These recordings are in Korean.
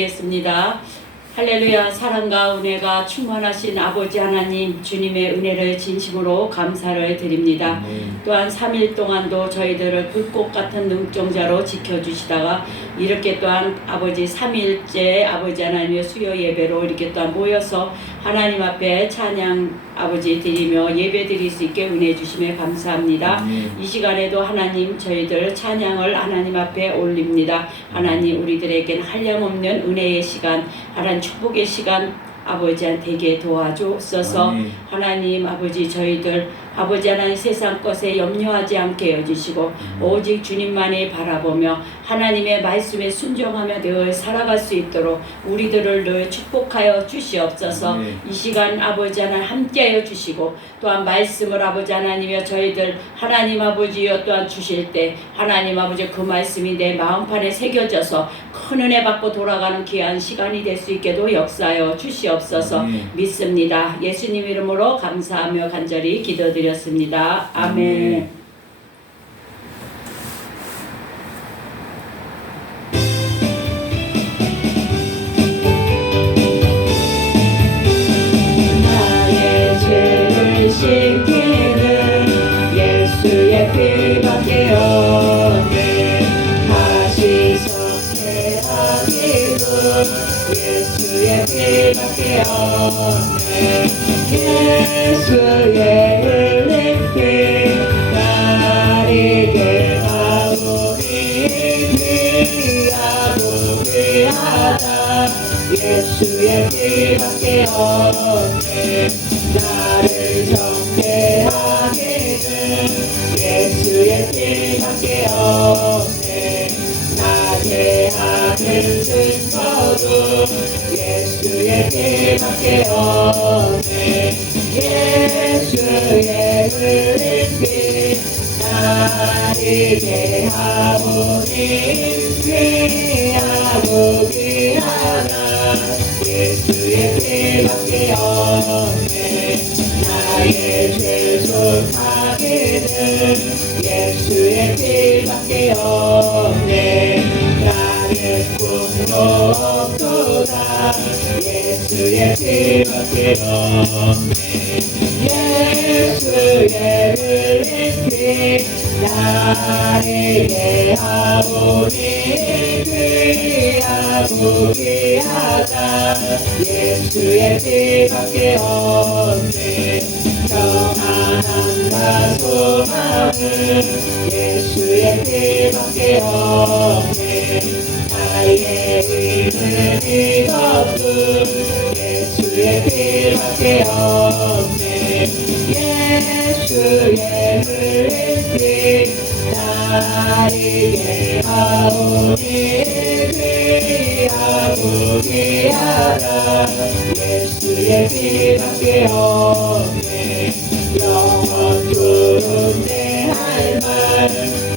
겠습니다. 할렐루야. 사랑과 은혜가 충만하신 아버지 하나님, 주님의 은혜를 진심으로 감사를 드립니다. 또한 3일 동안도 저희들을 불꽃 같은 눈동자로 지켜주시다가 이렇게 또한 아버지 3일째 아버지 하나님의 수요 예배로 이렇게 또한 모여서 하나님 앞에 찬양 아버지 드리며 예배 드릴 수 있게 은혜 주심에 감사합니다. 이 시간에도 하나님 저희들 찬양을 하나님 앞에 올립니다. 하나님 우리들에게는 한량없는 은혜의 시간, 하나님 축복의 시간 아버지한테 도와주옵소서. 하나님 아버지 저희들 아버지 하나님 세상 것에 염려하지 않게 해주시고 오직 주님만이 바라보며 하나님의 말씀에 순종하며 늘 살아갈 수 있도록 우리들을 늘 축복하여 주시옵소서. 이 시간 아버지 하나님 함께하여 주시고 또한 말씀을 아버지 하나님이여 저희들 하나님 아버지여 또한 주실 때 하나님 아버지 그 말씀이 내 마음판에 새겨져서 큰 은혜 받고 돌아가는 귀한 시간이 될 수 있게도 역사하여 주시옵소서. 믿습니다. 예수님 이름으로 감사하며 간절히 기도드렸습니다. 아멘. 나의 죄를 씻기는 예수의 피밖에 없네. 다시 성례하기는 예수의 피밖에 없네. 예수의 흘린 피 나에게 아무리 귀하고 귀하다. 예수의 피밖에 없네. 나를 정죄하기는 예수의 피밖에 없네. 나의 악을 증거도 예수의 피밖에 없네. 예수의 흘린 피 나에게 아무리 귀하고 귀하다. 예수의 피밖에 없네. 나의 죄 속하기는 예수의 피밖에 없네. 나는 꿈도 없도다. 예수의 피밖에 없네. 예수의 흘린 피 나에게 아무리 귀하고 귀하다. 예수의 피밖에 없네. 평안함과 소망은 예수의 피밖에 없네. 나의 의는 이것도 예수의 피밖에 없네. 예수의 흘린 피 나에게 아무리 귀하고 귀하다. 예수의 피밖에 없네. 영원토록 내 할 말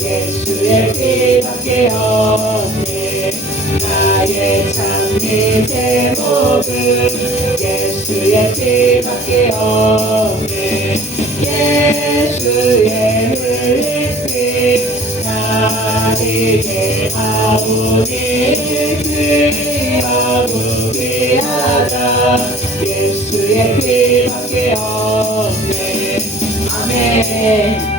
예수의 피밖에 없네. 나의 참된 제목은 예수의 피밖에 없네. 예수의 흘린 피 나에게 아무리 귀하고 귀하다. 예수의 피밖에 없네. 아멘.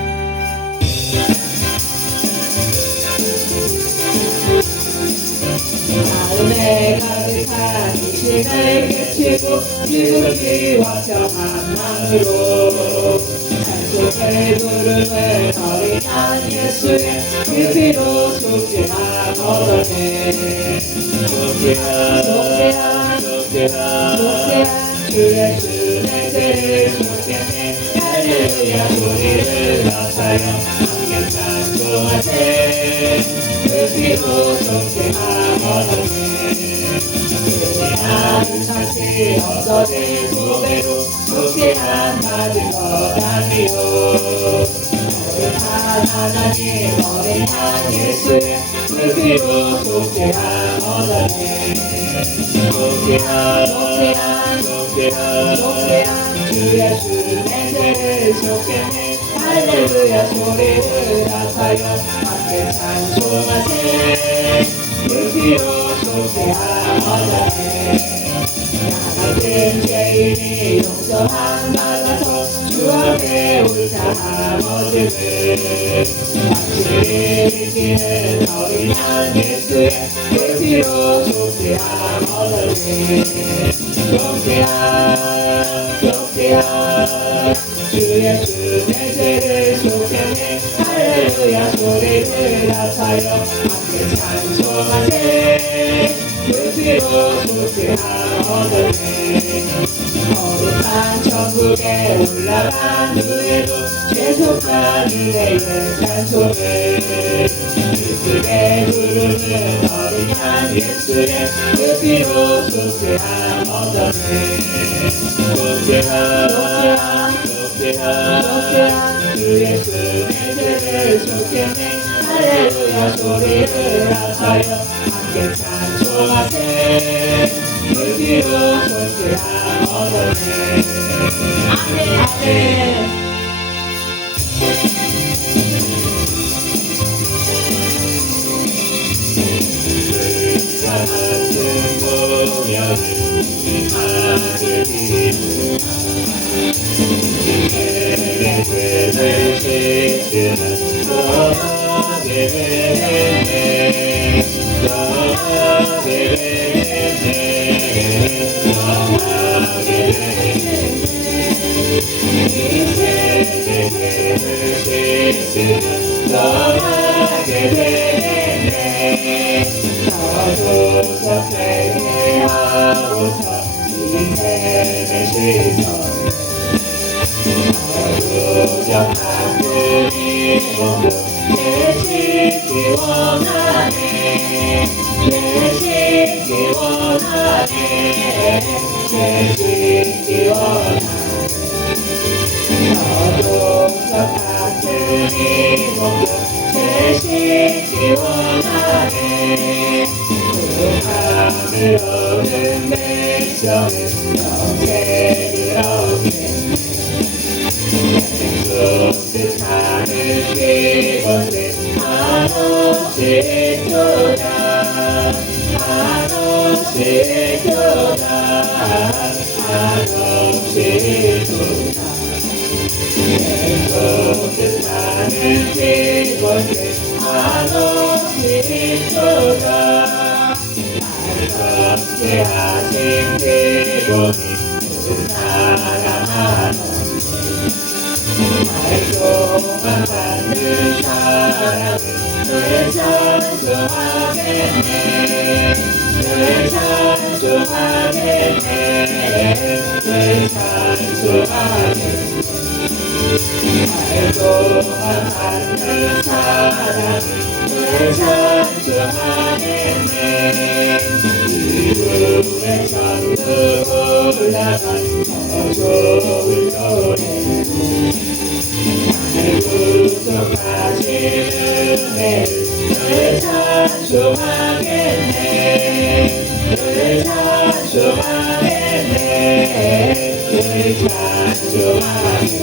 마음에 가득한 이식을 깨치고 기울기와 평한 마음으로 찬송의 부름을 거리한 예수의 그 피로 속죄함 얻어내. 속죄한 주 예수의 죄를 속죄해. 할렐루야. 소리를 높여요 함께 찬송하세. 그 피로 속죄함 얻어내. 하루 다시 없어진 고배로 속죄함 받은 것 아니요. 어른한 하나님 어린한 예수의 그 피로 속죄함 얻어내. 속죄한 주 예수의 죄를 속죄해. 할렐루야. 소리를 높여요 함께 찬송하세. 그 피로 속죄하거든 나같은 죄인이 용서함 받아서 추억에 울타하거든 당신이 지키는 어린 양 예수의 그 피로 속죄하거든 속죄하 주 예수 내 죄를 속였네 할렐루야 소리를 나타여 함께 찬송하세 그 피로 속죄하거든 거룩한 천국에 올라간 후에도 계속한 은혜의 찬송을 기쁘게 부르는 어린 양 예수의 그 피로 속죄하거든 속죄하 주 예수 내 죄를 속였네 할렐루야 소리를 나타여 함께 찬송하세 그 피로 속죄하거든 아멘 아멘 같은 공연을 하게 되리라 내 죄를 씻으면 떠나게 되네 떠나게 되네 떠나게 되네 내 죄를 씻으면 떠나게 되네 거룩한 회개하고서 인생의 시선 거룩한 그리고 되시기 원하네 되시기 원하네 되시기 원하네 거룩한 그리고 되시기 원하네 거룩함을 얻은 백성은 영생을 얻겠네 뜻하는 기본들 한없이 도다 한없이 도다 한없이 도다 뜻하는 기본들 한없이 도다 날 함께하신 기본이 그 사랑하는 알고만 받는 사랑은 늘 찬송하겠네 늘 찬송하겠네 늘 찬송하겠네 알고만 받는 사랑은 늘 찬송하겠네 이후에 천국 올라간 더 좋은 노래로 나를 구속하신 은혜를 늘 찬송하겠네 늘 찬송하겠네 늘 찬송하겠네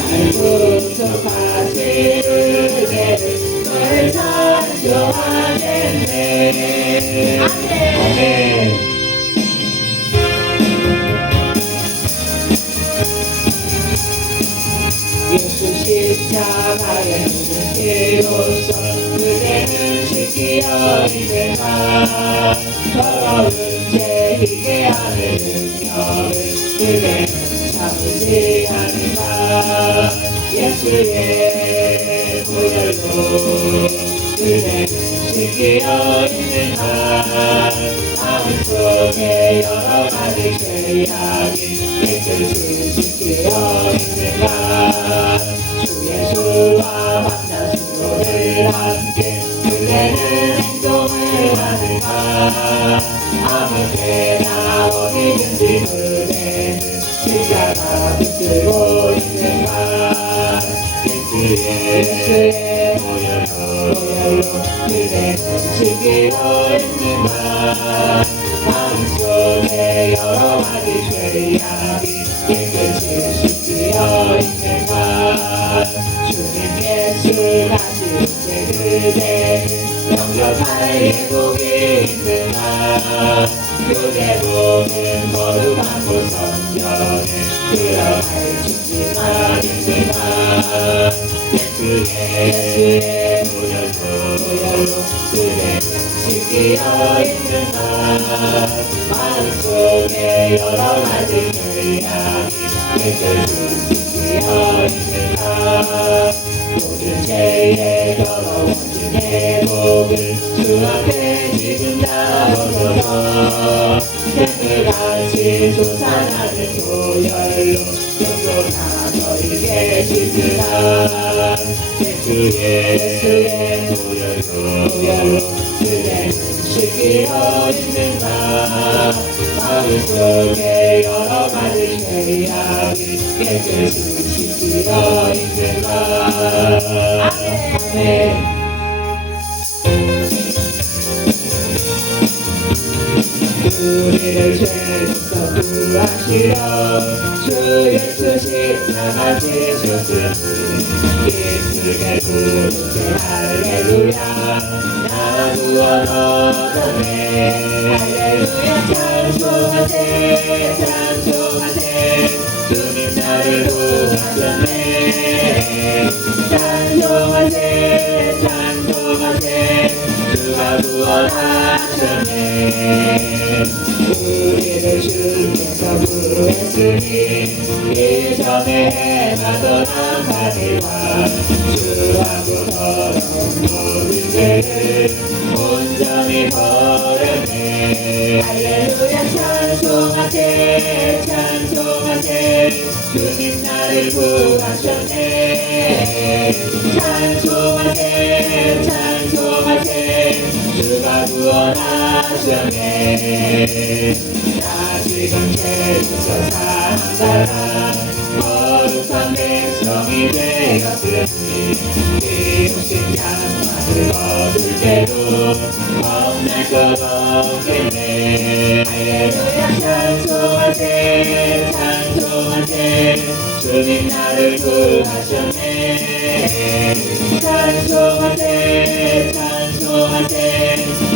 나를 구속하신 은혜를 늘 찬송하겠네 아멘 예수 십자가의 피로써 그대는 지키어 이제가 더러운 죄이게 하는 능력을 그대는 참지 않는다 예수의 보혈로 그대는 지키어 있는가 마음속에 여러 가지 죄악이 깨끗이 지키어 있는가 주 예수와 만나 수고를 함께 그대는 행동을 하는가 아무 때나 어디든지 그대는 십자가 붙들고 있는가 예수의 보혈로 그대는 지키어 있는가 마음속에 여러 가지 죄악이 깨끗이 씻기어 있는가 주님 예수 다시 이제 그대는 영접할 주의 복이 있는 날 그대 몸은 거룩하고 성전에 들어갈 준비가 있는 날 예수의 보혈로 그대 지키어 있는 날 마음속에 여러 가지 결량이 깨끗이 지키어 있는 날 모든 죄에 더러워진 내 복을 주 앞에 지금 나오소서 깨끗이 솟아나는 보혈로 영원한 너희에게 씻으라 예수의 보혈로 그대는 씻기어 있는 날 마음속에 여러 가지 죄악이 깨끗이 씻기어 있는 날 아멘. 우리를 죄에서 구하시려 주 예수 십자가 지셨으니 기쁘게 부르세 할렐루야 나 구원 얻었네 할렐루야 찬송하세 찬송하세 주님 나를 구하셨네 찬송하세 찬송하세 주가 구원하셨네 우리를 주께서 구했으니 이전에 행하던 악한 주하고 더러운 모든 죄를 온전히 버렸네 할렐루야 찬송하세 찬송하세 주님 나를 구하셨네 찬송하세 찬송하세 주가 구원하셨네 다시금 죄에서 사한다라 거룩한 백성이 되었으니 이웃인 장막을 얻을 때도 겁낼 것 없겠네 할렐루야 찬송하세 찬송하세 주님 나를 구하셨네 찬송하세 찬송하세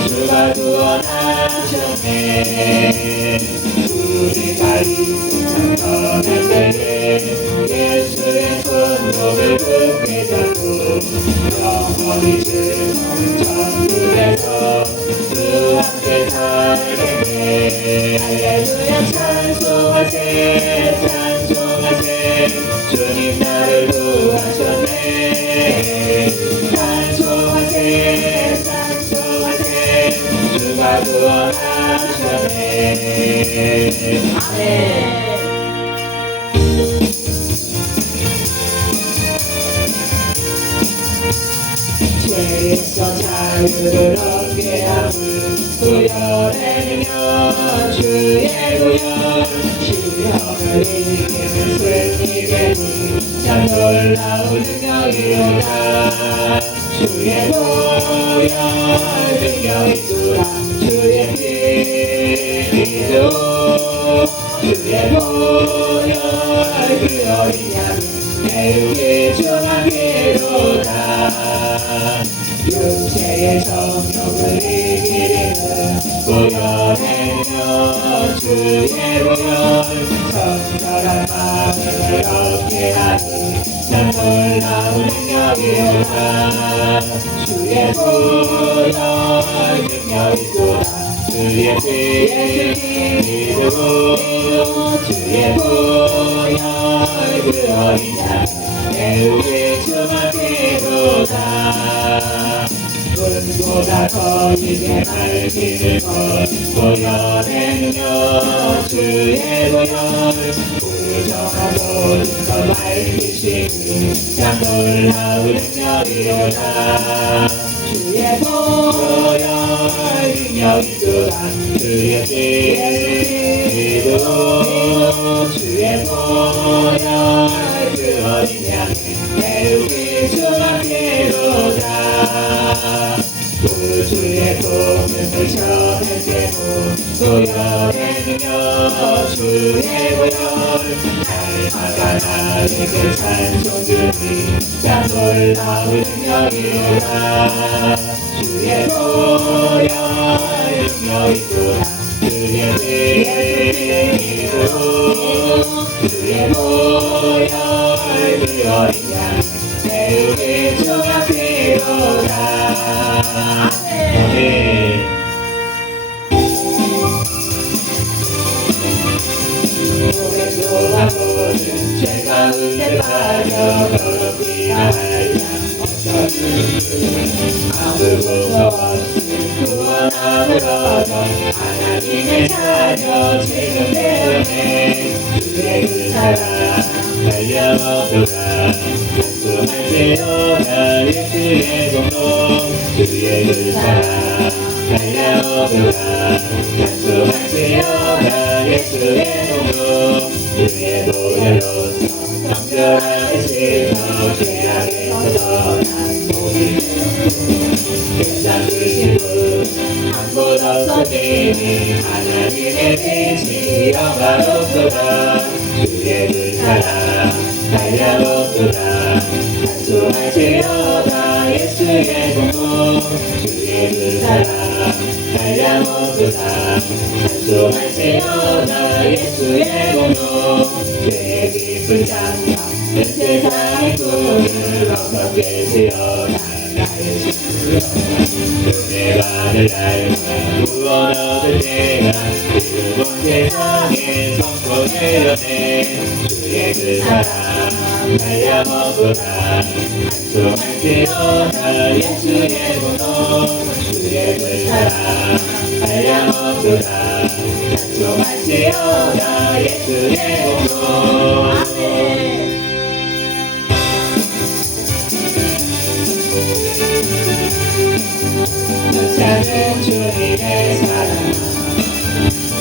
주가 구원하셨네 우리가 이 세상 떠날 때에 예수의 손목을 굳게 잡고 영원히 즐거운 천국에서 주 함께 살겠네 할렐루야 찬송하세 찬송하세 주님 나를 구하셨네 찬송하세 찬송하세 주가 구원하셨네 아멘 죄에서 자유를 얻게 하는 구원의 능력 주의 구원 시험을 이기는 승리되니 참 놀라운 능력이로다 주의 보혈 능력이 있구나 주의 피 믿음 주의 보혈 그 어린 양이 매우 귀중하기로다 육체의 정욕을 이기는 보혈의 능력 주의 보혈 성결한 마음을 얻게 하니 참 놀라운 능력이로다 주의 보혈 능력이로다 주의 피 믿고 주의 보혈 그 어린 양 매우 귀중하기로다 눈보다 더 깊게 밝히는 것 보혈의 능력 주의 보혈 부정한 모든 것 밝히시니 참 놀라운 능력이로다 주의 보혈 능력이로다 주의 피 믿고 주의 보혈 그 어린 양의 매우 귀중하기로다 구주의 복음을 전할 때도 보혈의 능력 주의 보혈 날마다 나에게 찬송 주니 참 놀라운 능력이로다 주의 보혈 능력이 있도다 주의 이름으로 주의 보혈 그어린 양이 배우기 종합이로다 아멘 오랫동안보는 죄 가운데 빠져 더럽기나 할자 없어진 아무 공허 없이 구원함을 얻어 하나님의 자녀 지금 배우네 주의 그 사랑 달려오도다 단숨할지어다 예수의 공로 주의 그 사랑 달려오도다 단숨할지어다 예수의 공로 주의 보혈로서 정결하게 씻어 죄악에서 떠난 몸이 세상 주신 분 한곳 없어지니 하나님의 빛이 영화롭도다 주의 그 사랑 달려오도다 단숨할지어다 예수의 공로 주의 그 사랑 달려오도다 단숨할지어다 예수의 공로 죄의 깊은 장막 은 세상의 꿈을 엉겁게 지어다 나의 친구여 은혜 받을 날과 구원 얻을 때가 지금 온 세상에 선포되려네 주의 그 사랑 달려오도다 단숨할지어다 예수의 공로 주의 그 사랑 달려오도다 단숨할지어다 예수의 공로 아멘 작은 주님의 사랑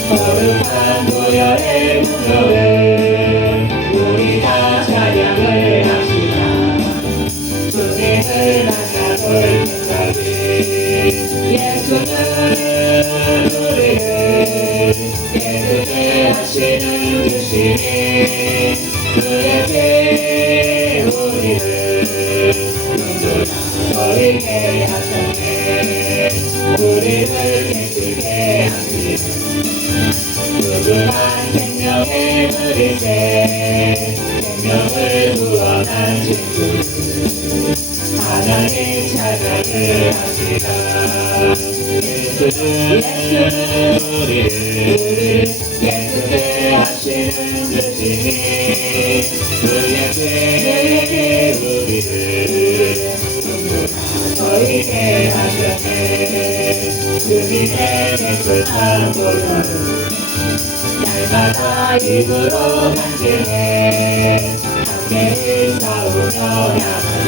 거룩한 보혈의 무료를 우리 다 찬양을 합시다 주님을 만나볼 때까지 예수는 우리를 깨끗게 하시는 주시니 그의 피 우리를 영원히 너희게 하셨네 우리를 깨끗게 하시는 누구만 생명의 물이세 생명을 구원한 친구 하나님 찬양을 합시다 예수는 우리를 깨끗게 하시는 주시니 그의 피 우리를 너희게 하셨네 주님의 깨끗한 보혈을 날마다 입으로 간증해 함께 싸우며 나가는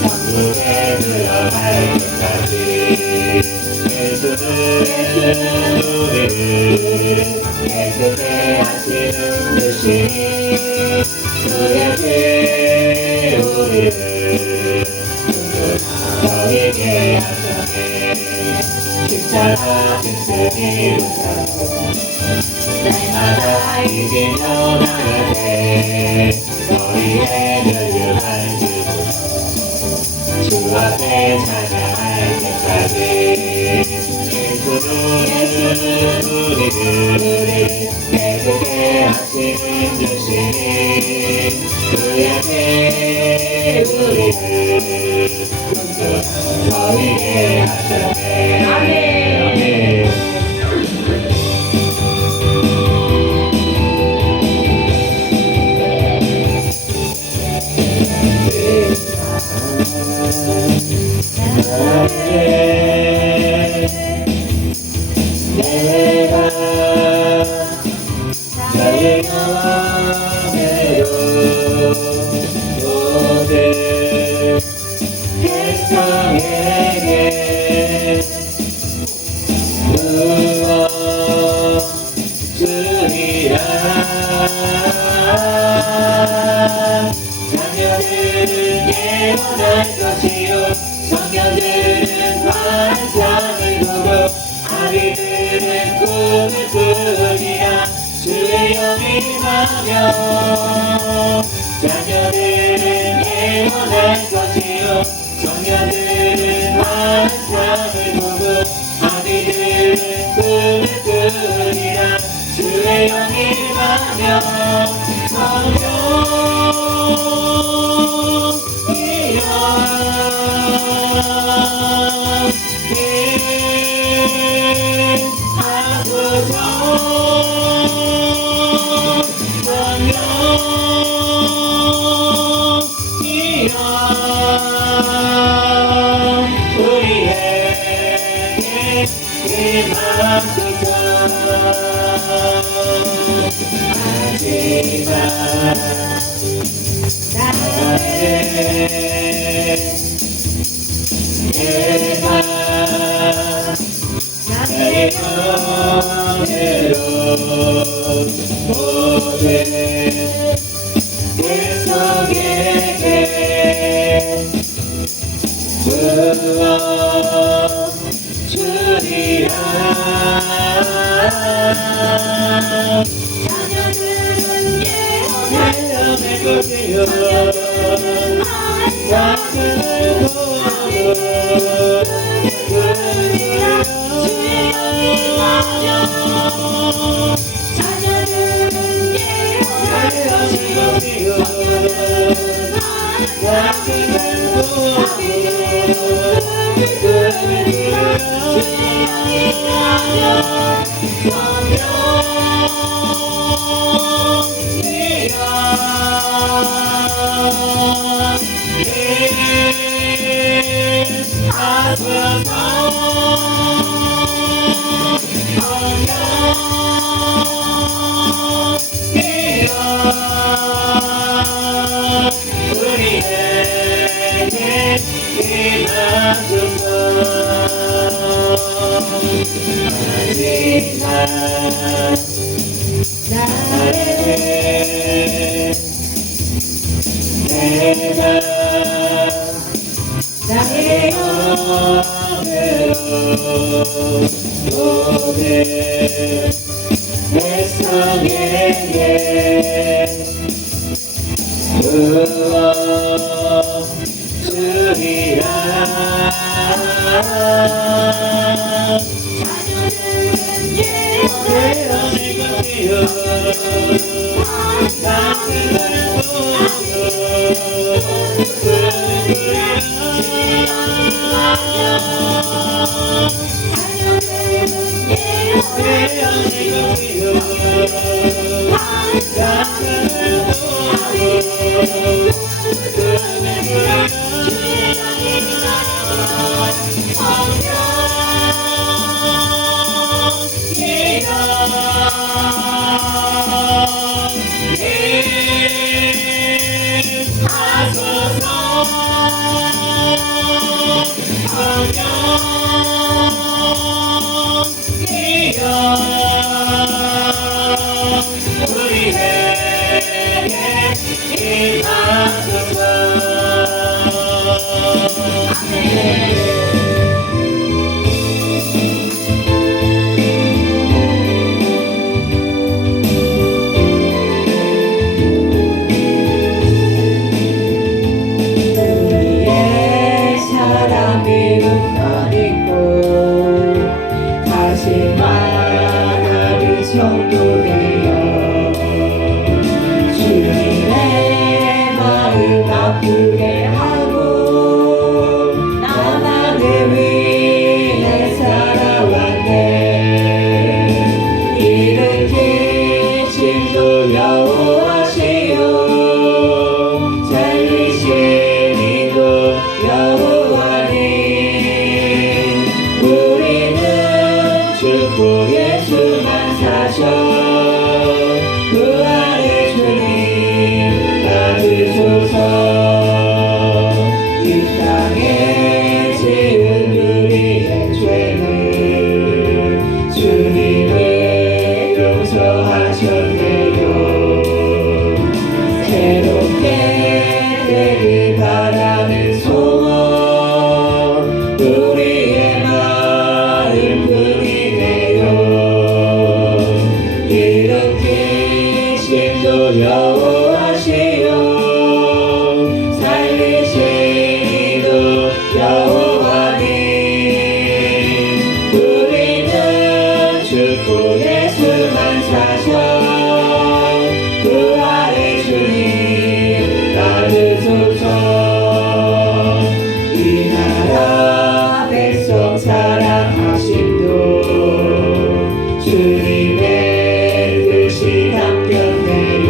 천국에 들어갈 때까지 예수는 우리를 깨끗게 하시는 주시니 주의 피 우리를 너희게 하셨네 십자가 튼튼히 붙잡고 날마다 이기며 나가세 너희의 멸류한 주도 주 앞에 찬양할 때까지 예수는 우리를 깨끗게 하시는 주시니 그의 피 우리를 너희게 하셨네 아멘 아멘 내가 나의 영광으로 모든 자녀들은 꿈을 꾸리라 주의 영을 임하며 자녀들은 영원할 것이요 청년들은 많은 땅을 보고 아비들은 꿈을 꾸리라 주의 영을 임하며 성령 나의 영예로 모든 백성에게 부어 주리라 자녀들은 영원할 것이요 자녀들은 나의 영으로 모든 백성에게 부어 주리라 자녀들은 영원할 것이요 나는 아프게 하고 나만을 위해 살아왔네. 일으키신 주 여호와시요 살리신 이도 여호와니 우리는 죽고 예수만 사셔 부활의 주님 받으소서. 이 땅에 지은 우리의 죄는 주님은 용서하셨네요. 새롭게 되길 바라는 소원 우리의 마음뿐이네요. 여호와시요 살리신 이도 여호와니 우리는 죽고 예수만 사셔 부활의 주님 나으소서 이 나라 백성 사랑하심도 주님의 뜻이 담겼네요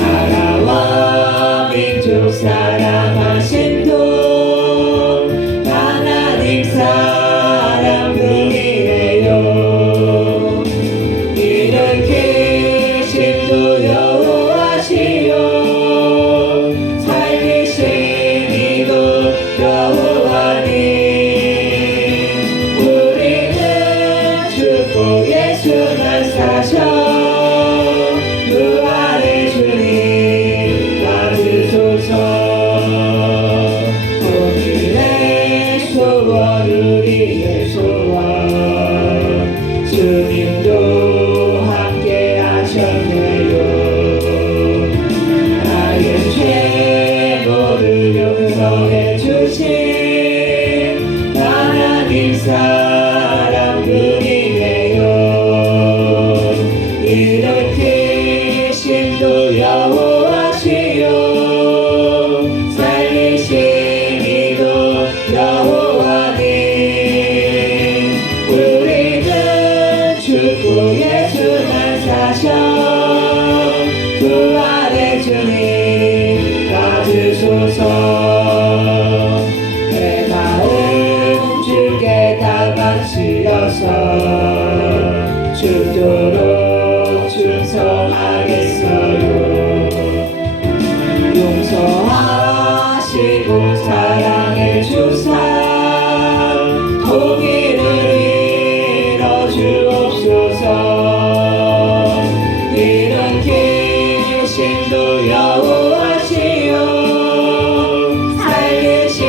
나라와 민족 사랑하심도 하나님 사랑뿐이래요 일으키심도 여호와시요 살리신 이도 여호와니 우리는 죽고 예수만 사셔 부활의 주님 나으소서 오늘의 소원 우리의 소원 주님도 함께 하셨네요 나의 죄를 용서해 주신 하나님 사랑뿐이네요 일으키심도 여호와시요 살리신 이도 여호와니 우리는 죽고 예수만 사셔 부활의 주님 나으소서 내 마음 주께 다 바치어서 죽도록 충성하겠어요 용서하시고 사랑해 주사 통일을 이뤄 주옵소서 일으키심도 여호와시요 살리신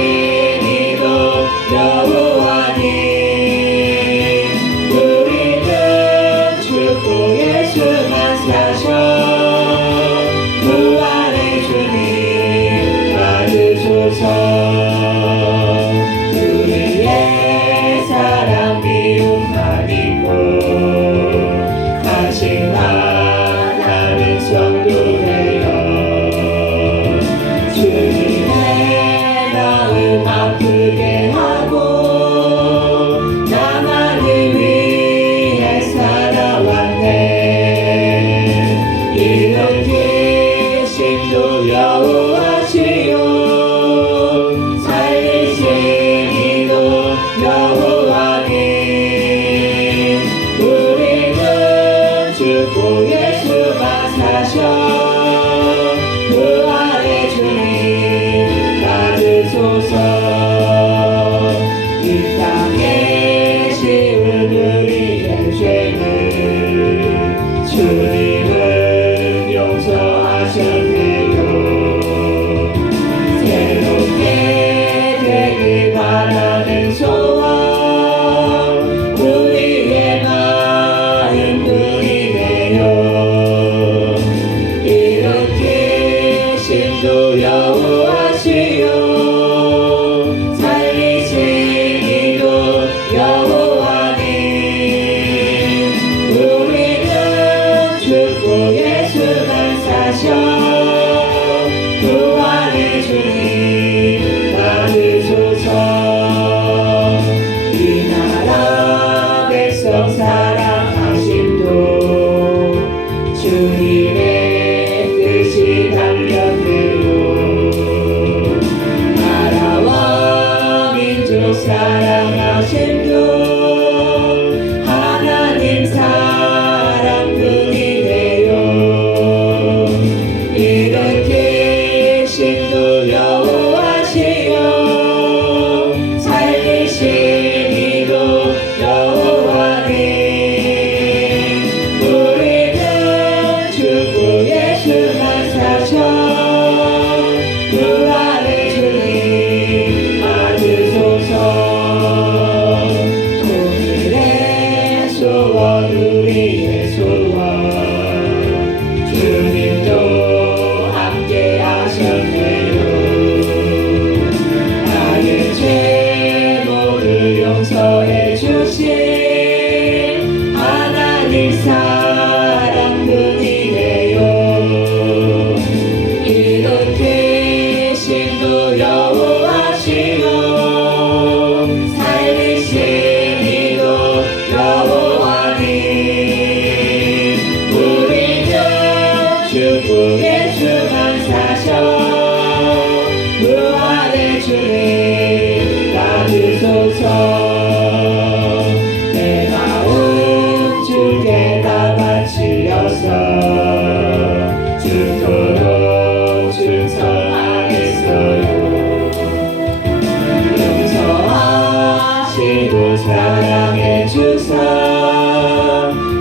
이도 여호와니 우리는 죽고 예수만 사셔 부활의 주님 나으소서 우리의 사랑 미움만 있고 당신만 하는 성도 되어 주님의 마음 아프게 하고 나만을 위해 살아왔네 일으키심도 여호와시요 살리신 이도 여호와니 우리는 죽고 예수만 사셔 부활의 주님 나으소서 이 땅에 쉬운 우리의 죄는 주님은 용서하셨네요 새롭게 되길 바라는 소원 우리의 마음뿐이네요 일으키심도 여호와시요 살리신 이도 여호와니 우리는 죽고 예수만 사셔 부활의 주님 나으소서 이 나라 백성 사랑하심도 주님의 뜻이 담겼네요 나라와 민족 사랑하심도 하나님 사랑뿐이네요 일으키심도 여호와시요 살리신 이도 여호와니 오직 사랑뿐이네요. 이렇게 신도 여호와시요 살리신 이도 여호와님. 우리는 주구 예수만 사셔 부활의 주님 받으소서. 내 마음 주께 다 바치어서 주토록 충성하겠어요. 용서하시고 사랑해 주사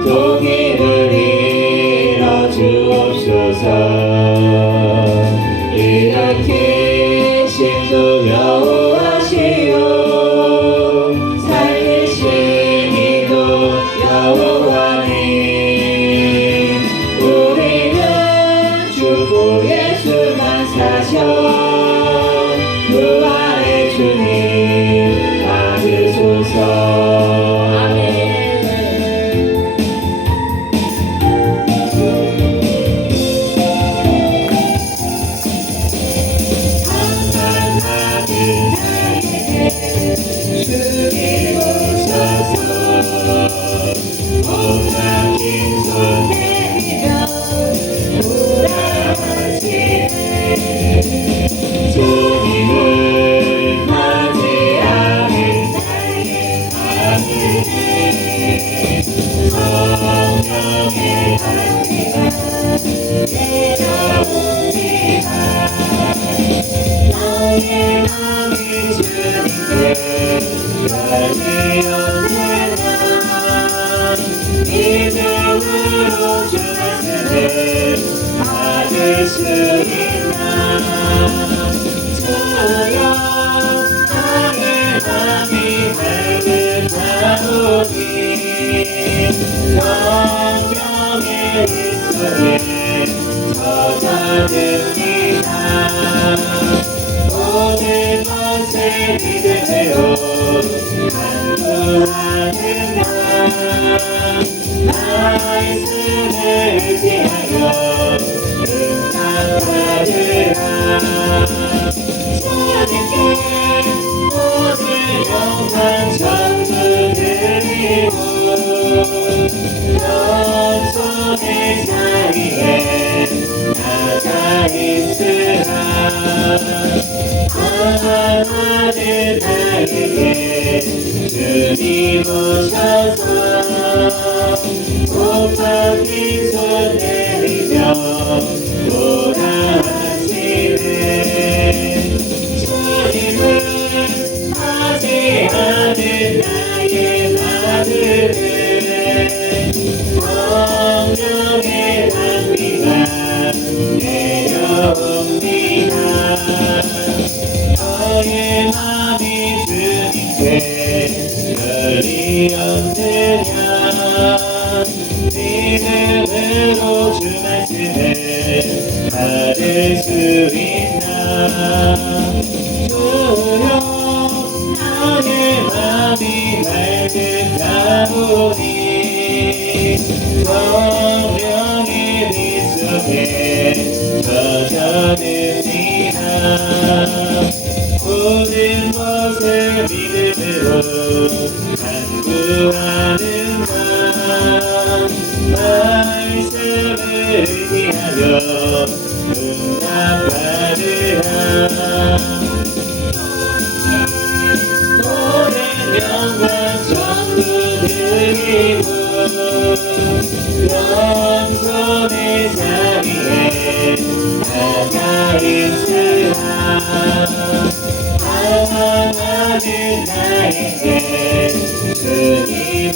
동의를 이뤄 주옵소서. 이렇게 신도 여호와시요 살리신 이도 여호와님. 우리는 주고 예수만 사셔 부활의 주님 받으소서. 아멘. 주님 오셔서 모든 빈손 내밀어 돌아가시네. 주님을 맞이하는 나의 마음에 성령의 단비가 내려옵니다. 나의 마음이 주님께 열리었느냐. 믿음으로 주 말씀을 받을 수 있나. 주여 나의 마음이 발급하오니 성령의 입술에 젖어듭니다. 모든 것을 믿음으로 간구하는 나 말씀을 의지하여 응답하리라. 주님께 모든 영광 전부 드리고 영손의 사이에 나가 있으라. 아들 나에게 주님 오셔서 고파 빈손 내리며 돌아가시네. 주님을 맞이하는 나의 마음에 성령의 단비가 내려옵니다. 너의 마음이 주님께 열리었느냐. 믿음으로 주 말씀을 받을 수 있나. 주여 나의 마음이 밝은가오니 성령의 빛 속에 젖어듭니다. 모든 것을 믿음으로 간구하는 나 말씀을 의지하며 응답하리라. 모든 영광 전부 드리고 영손의 자리에 나가 있으라. 사랑하는 나에게 주님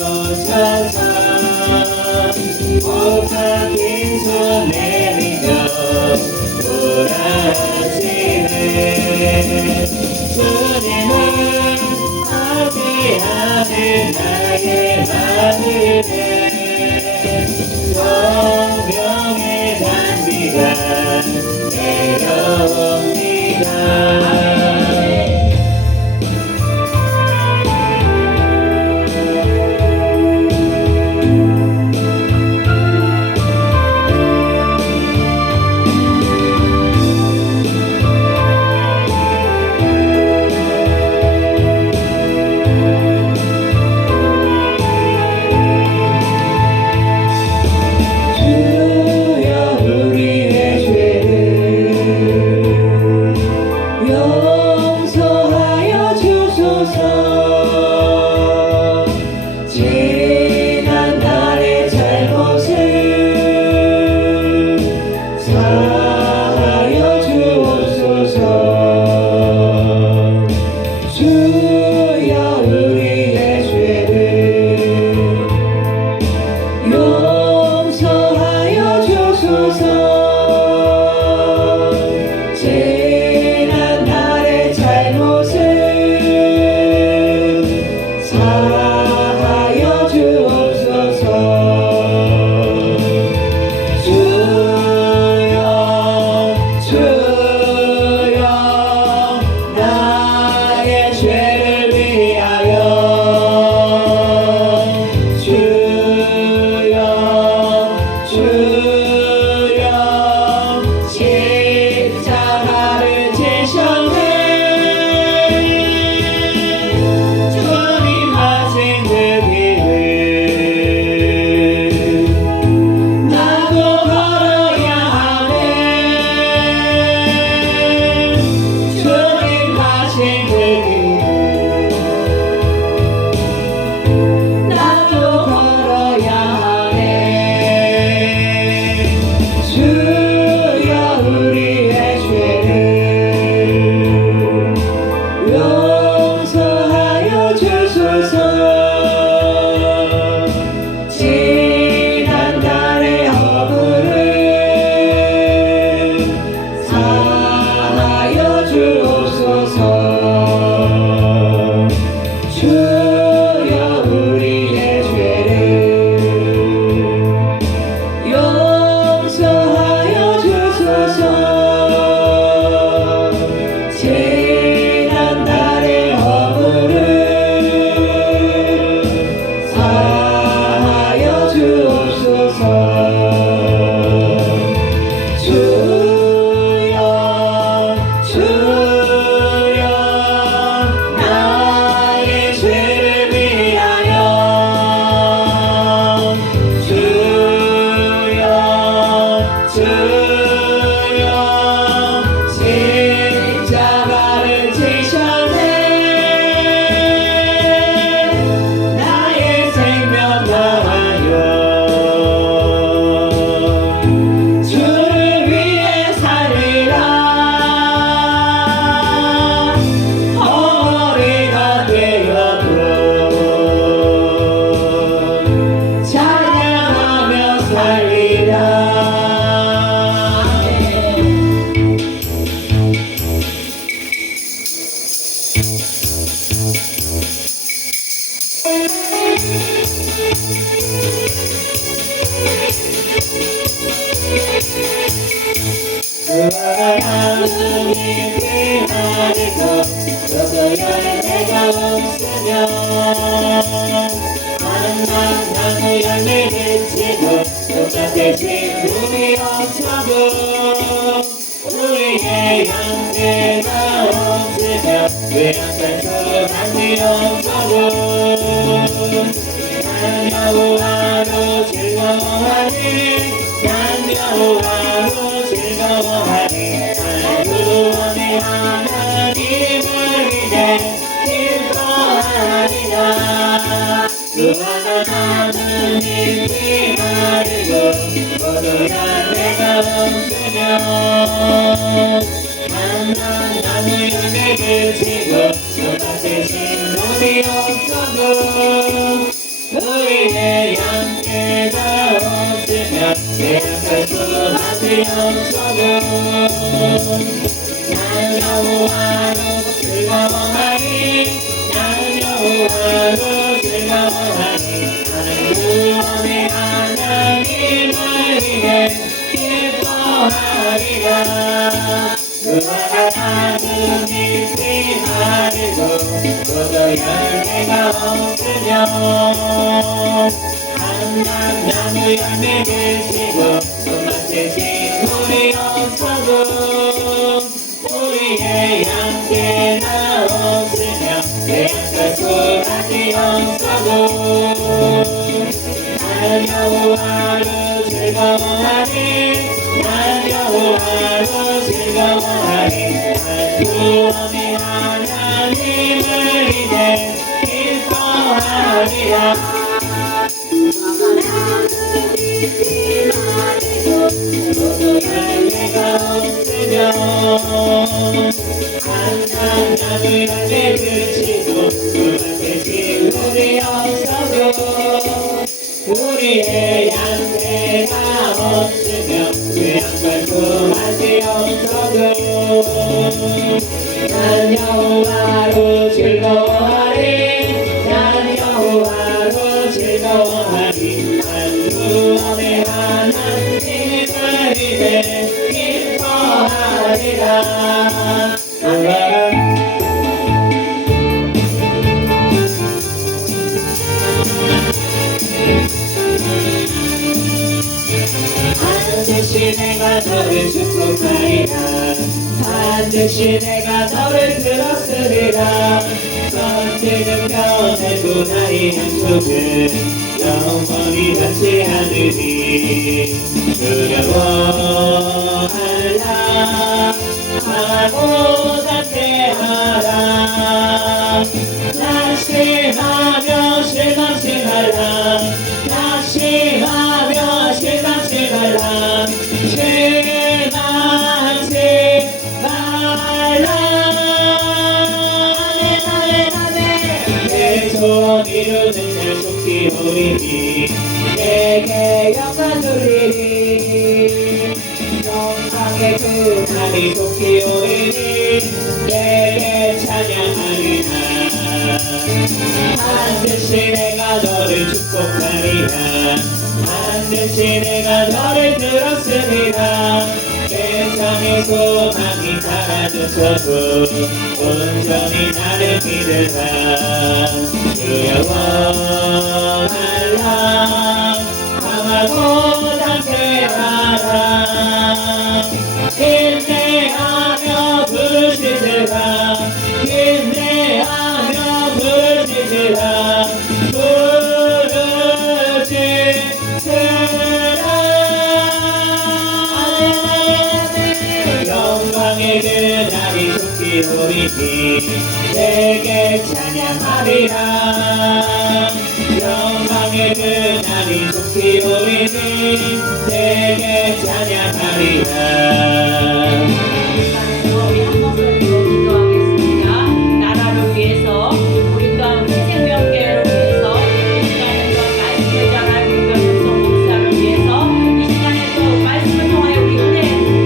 오셔서 고파 빈손 내리며 돌아가시네. 주님을 맞이하는 나의 마음에 성령의 단비가 내려옵니다. 대신 우리 없어도 우리의 양떼가 없으며 그 양떼 소망이 없어도 난 여호와로 즐거워하니 난 여호와로 즐거워하니 난 구원의 하나님을 위해 기뻐하리라 그와 나는 입이 마르고 포도향 내가 없으며 한난 나무 열매를 지고 또다시 식물이 없어도 우리의 양떼가 없으며 내 양털 수확이 없어도 난 여호와로 즐거워하니 난 여호와로 즐거워하니 나는 구원의 하나님을 위해 기뻐하리라 그와 같은 잎이 마르고 포도 열매가 없으며 한난 나무 열매를 지고 손맛의 식물이 없어도 우리의 양떼가 없으며 내 양털 수확이 없어도 난 여호와로 즐거워하니 난 여호와로 즐거워하니 난 구원의 하나님을 위해 기뻐하리라 포도 열매가 없으며 한난 나무 열매를 지고 그만의 식물이 없어도 우리의 양떼가 없으며 그 양털 수확이 없어도 난 여호와로 즐거워하리 난 여호와로 즐거워하리 난 구원의 하나님을 위해 기뻐하리라 반드시 내가 너를 축복하리라 반드시 내가 너를 들었으리라 선지는 변하고 나의 약속은 영원히 변치 않으니 두려워하라 하고 자태하라 낙심하며 실망치 말라 낙심하며 실망치 말라 실망치 말라 내 소원 이루는 날 속히 오리니 내게 영광 돌리니 영광의 그날이 속히 오리니 내게 찬양하리라 반드시 내가 너를 축복하리라 반드시 내가 너를 들었으리라 세상의 소망이 사라졌어도 온전히 나를 믿으라 두려워하라 강하고 담대하라 인내하며 부르짖으라 인내하며 부르짖으라 영광의 그날이 속히 오리니 내게 찬양하리라 영광의 그날이 속히 오리니 내게 찬양하리라 우리 한 목소리로 기도하겠습니다. 나라를 위해서 우리가 우리 생명계를 위해서 이 시간에서 말씀을 전할 우리 변성동 목사를 위해서 이 시간에서 말씀을 통하여 우리 은혜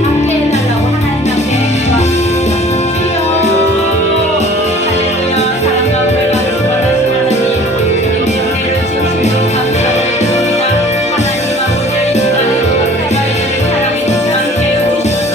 함께 해달라고 하나님 앞에 기도합니다. 주여 할렐루야 사랑과 은혜가 충만하신 하나님 주님의 은혜를 진심으로 감사드립니다. 하나님 아버지 이 시간에도 감사가 있는 사랑의 시간 함께 해주셔서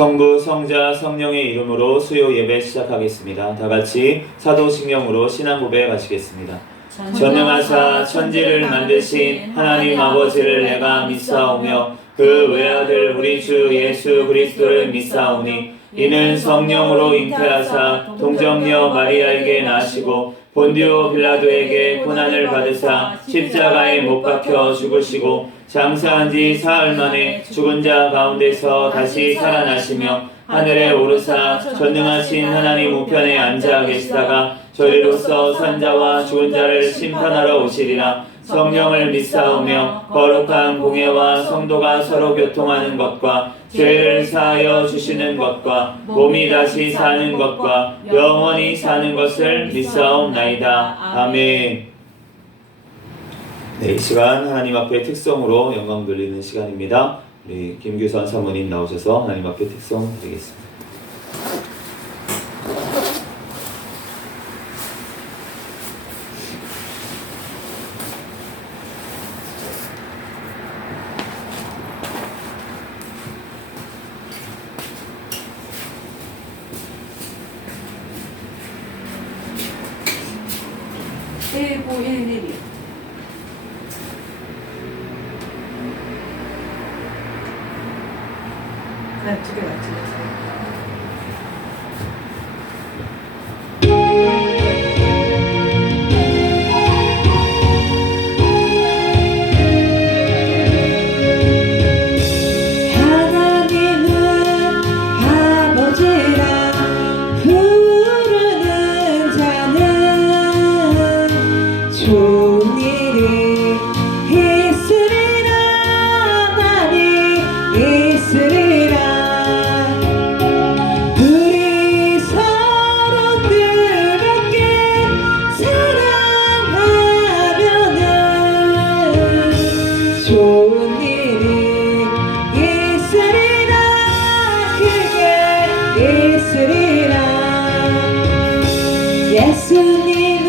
성부, 성자, 성령의 이름으로 수요 예배 시작하겠습니다. 다 같이 사도신경으로 신앙 고백하시겠습니다. 전능하사 천지를 만드신 하나님 아버지를 내가 믿사오며 그 외아들 우리 주 예수 그리스도를 믿사오니 이는 성령으로 잉태하사 동정녀 마리아에게 나시고 본디오 빌라도에게 고난을 받으사 십자가에 못 박혀 죽으시고 장사한 지 사흘 만에 죽은 자 가운데서 다시 살아나시며 하늘에 오르사 전능하신 하나님 우편에 앉아 계시다가 저리로서 산자와 죽은 자를 심판하러 오시리라. 성령을 믿사오며 거룩한 공예와 성도가 서로 교통하는 것과 죄를 사하여 주시는 것과 몸이 다시 사는 것과 영원히 사는 것을 믿사옵나이다. 아멘. 네, 이 시간 하나님 앞에 특성으로 영광 돌리는 시간입니다. 우리 김규선 사모님 나오셔서 하나님 앞에 특성 드리겠습니다. 그냥 두개 맞지? 예수님은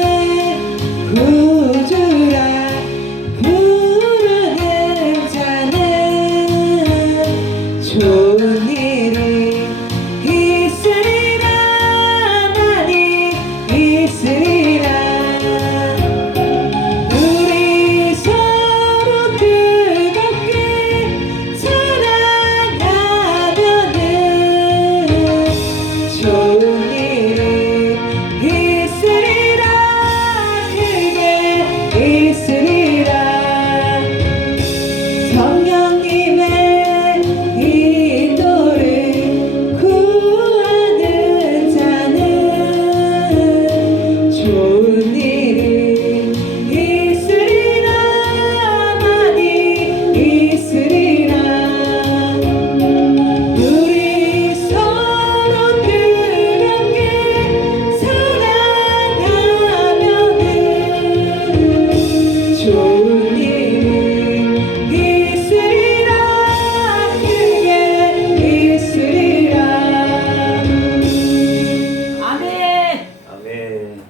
구주라 부르는 자는 좋은 일이 있으리라 많이 있으리라. 우리 서로 뜨겁게 사랑하면은 좋은 일이 있으리라. 크게 있으리라. 성령님의 인도를 구하는 자는 좋은 일이 있으리라 많이 있으리라. 우리 서로 뜨겁게 사랑하면은 좋은 일이 있으리라. 크게 있으리라. 아멘. 아멘.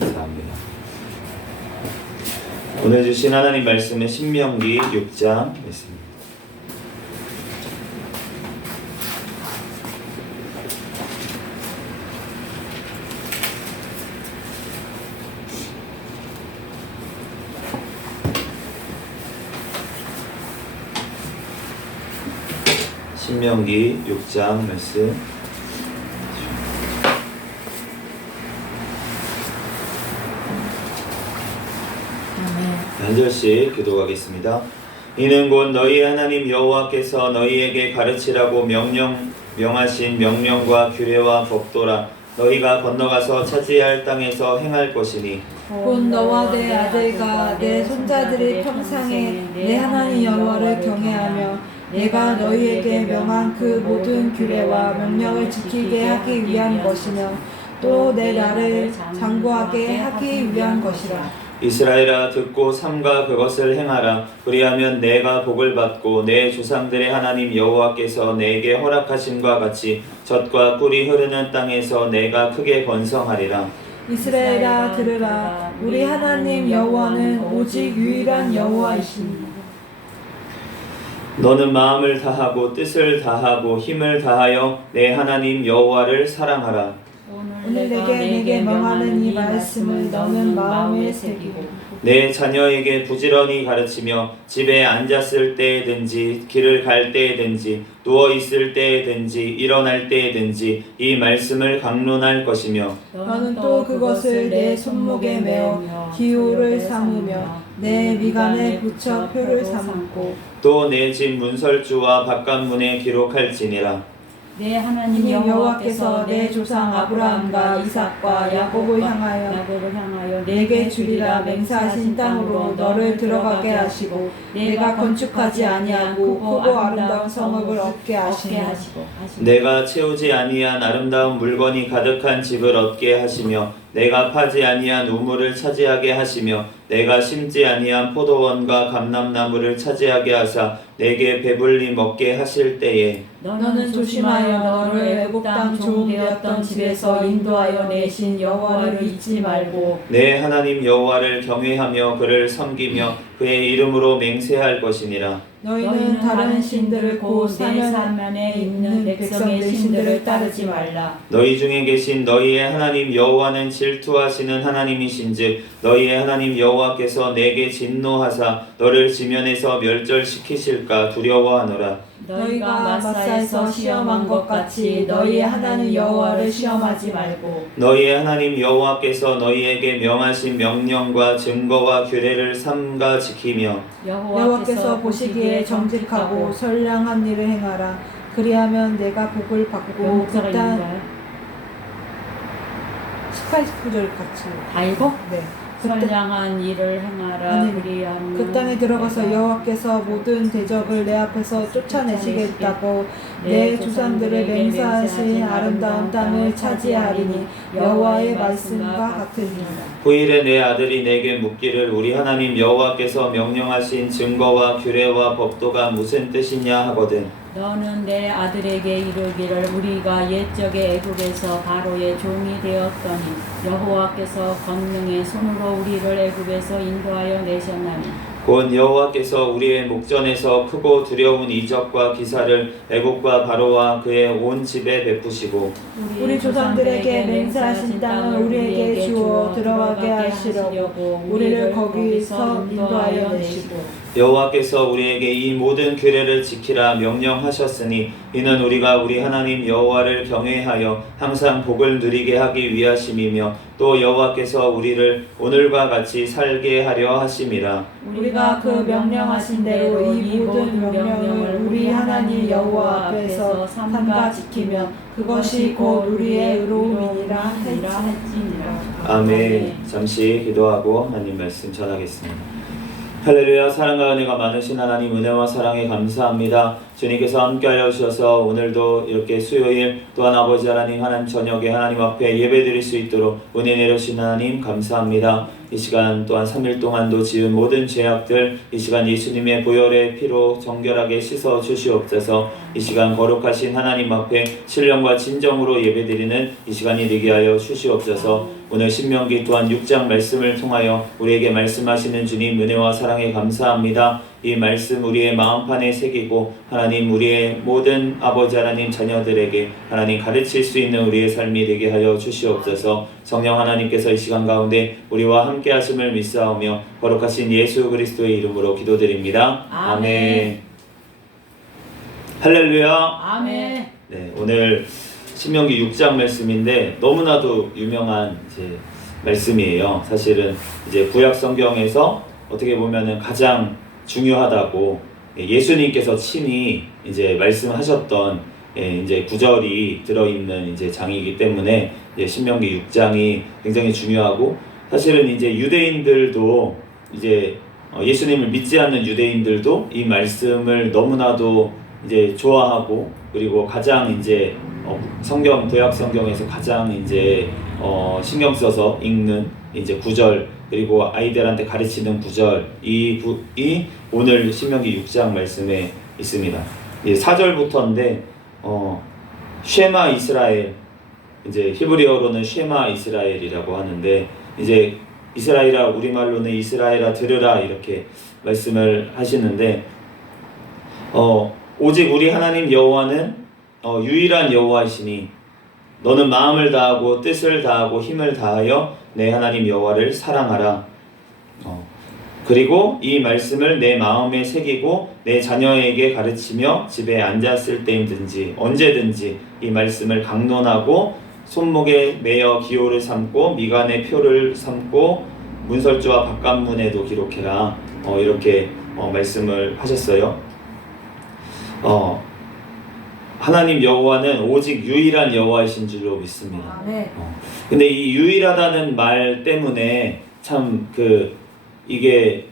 감사합니다. 오늘 주신 하나님 말씀은 신명기 6장 말씀입니다. 신명기 6장 말씀. 한 절씩 기도하겠습니다. 이는 곧 너희 하나님 여호와께서 너희에게 가르치라고 명하신 명령과 규례와 법도라. 너희가 건너가서 차지해야 할 땅에서 행할 것이니 곧 너와 내 아들과 내 손자들이 평상에 내 하나님 여호와를 경외하며 내가 너희에게 명한 그 모든 규례와 명령을 지키게 하기 위한 것이며 또 내 나를 장구하게 하기 위한 것이라. 이스라엘아 듣고 삼가 그것을 행하라. 그리하면 내가 복을 받고 내 조상들의 하나님 여호와께서 내게 허락하심과 같이 젖과 꿀이 흐르는 땅에서 내가 크게 번성하리라. 이스라엘아 들으라. 우리 하나님 여호와는 오직 유일한 여호와이시니 너는 마음을 다하고 뜻을 다하고 힘을 다하여 내 하나님 여호와를 사랑하라. 오늘 내게 명하는 이 말씀을 너는 마음에 새기고 내 자녀에게 부지런히 가르치며 집에 앉았을 때든지 길을 갈 때든지 누워 있을 때든지 일어날 때든지 이 말씀을 강론할 것이며 너는 또 그것을 내 손목에 메어 기호를 삼으며 내 미간에 붙여 표를 삼고 또 내 집 문설주와 바깥문에 기록할지니라. 내 하나님 여호와께서 내 조상 아브라함과 이삭과 야곱을 향하여 내게 주리라 맹세하신 땅으로 너를 들어가게 하시고 내가 건축하지 아니한 크고 아름다운 성읍을 얻게 하시며 내가 채우지 아니한 아름다운 물건이 가득한 집을 얻게 하시며 내가 파지 아니한 우물을 차지하게 하시며 내가 심지 아니한 포도원과 감람나무를 차지하게 하사 내게 배불리 먹게 하실 때에 너는 조심하여 너를 애굽 땅 종되었던 집에서 인도하여 내신 여호와를 잊지 말고 내 하나님 여호와를 경외하며 그를 섬기며 그의 이름으로 맹세할 것이니라. 너희는 다른 신들을 곧 사면에 있는 백성의 신들을 따르지 말라. 너희 중에 계신 너희의 하나님 여호와는 질투하시는 하나님이신즉 너희의 하나님 여호와께서 내게 진노하사 너를 지면에서 멸절시키실까 두려워하노라. 너희가 마사에서 시험한 것 같이 너희의 하나님 여호와를 시험하지 말고 너희의 하나님 여호와께서 너희에게 명하신 명령과 증거와 규례를 삼가 지키며 여호와께서 보시기에 정직하고 선량한 일을 행하라. 그리하면 내가 복을 받고 목사가 그 땅 있는가요? 18, 19절 같이 다 읽어? 네. 선량한 일을 행하라. 아니, 그리하면 그 땅에 들어가서 여호와께서 모든 대적을 내 앞에서 쫓아내시겠다고 내 조상들의 맹세하신 아름다운 땅을 차지하리니 여호와의 말씀과 같으니라. 후일에 내 아들이 내게 묻기를 우리 하나님 여호와께서 명령하신 증거와 규례와 법도가 무슨 뜻이냐 하거든. 너는 내 아들에게 이르기를 우리가 옛적에 애굽에서 바로의 종이 되었더니 여호와께서 권능의 손으로 우리를 애굽에서 인도하여 내셨나니 곧 여호와께서 우리의 목전에서 크고 두려운 이적과 기사를 애국과 바로와 그의 온 집에 베푸시고 우리 조상들에게 맹세하신 땅을 우리에게 주어 들어가게 하시려고 우리를 거기서 인도하여 내시고 여호와께서 우리에게 이 모든 규례를 지키라 명령하셨으니 이는 우리가 우리 하나님 여호와를 경외하여 항상 복을 누리게 하기 위하심이며 또 여호와께서 우리를 오늘과 같이 살게 하려 하심이라. 우리가 그 명령하신 대로 이 모든 명령을 우리 하나님 여호와 앞에서 삼가 지키면 그것이 곧 우리의 의로움이니라 할지니라. 아멘. 잠시 기도하고 하나님 말씀 전하겠습니다. 할렐루야. 사랑과 은혜가 많으신 하나님 은혜와 사랑에 감사합니다. 주님께서 함께하여 주셔서 오늘도 이렇게 수요일 또한 아버지 하나님 저녁에 하나님 앞에 예배드릴 수 있도록 은혜 내려주신 하나님 감사합니다. 이 시간 또한 3일 동안도 지은 모든 죄악들 이 시간 예수님의 보혈의 피로 정결하게 씻어 주시옵소서. 이 시간 거룩하신 하나님 앞에 신령과 진정으로 예배드리는 이 시간이 되게 하여 주시옵소서. 오늘 신명기 또한 6장 말씀을 통하여 우리에게 말씀하시는 주님 은혜와 사랑에 감사합니다. 이 말씀 우리의 마음판에 새기고 하나님 우리의 모든 아버지 하나님 자녀들에게 하나님 가르칠 수 있는 우리의 삶이 되게 하여 주시옵소서. 성령 하나님께서 이 시간 가운데 우리와 함께 하심을 믿사오며 거룩하신 예수 그리스도의 이름으로 기도드립니다. 아멘. 할렐루야. 아멘. 네, 오늘 신명기 6장 말씀인데 너무나도 유명한 이제 말씀이에요. 사실은 이제 구약 성경에서 어떻게 보면은 가장 중요하다고 예수님께서 친히 이제 말씀하셨던 이제 구절이 들어있는 이제 장이기 때문에 이제 신명기 6장이 굉장히 중요하고 사실은 이제 유대인들도 이제 예수님을 믿지 않는 유대인들도 이 말씀을 너무나도 이제 좋아하고 그리고 가장 이제 성경 구약 성경에서 가장 이제 신경 써서 읽는 이제 구절 그리고 아이들한테 가르치는 구절 이 오늘 신명기 6장 말씀에 있습니다. 4절부터인데 쉐마 이스라엘 이제 히브리어로는 쉐마 이스라엘이라고 하는데 이제 이스라엘아 우리말로는 이스라엘아 들으라 이렇게 말씀을 하시는데 오직 우리 하나님 여호와는 유일한 여호와이시니 너는 마음을 다하고 뜻을 다하고 힘을 다하여 내 하나님 여호와를 사랑하라. 그리고 이 말씀을 내 마음에 새기고 내 자녀에게 가르치며 집에 앉았을 때든지 언제든지 이 말씀을 강론하고 손목에 매어 기호를 삼고 미간에 표를 삼고 문설주와 바깥문에도 기록해라. 이렇게 말씀을 하셨어요. 하나님 여호와는 오직 유일한 여호와이신 줄로 믿습니다. 네. 근데 이 유일하다는 말 때문에 참 이게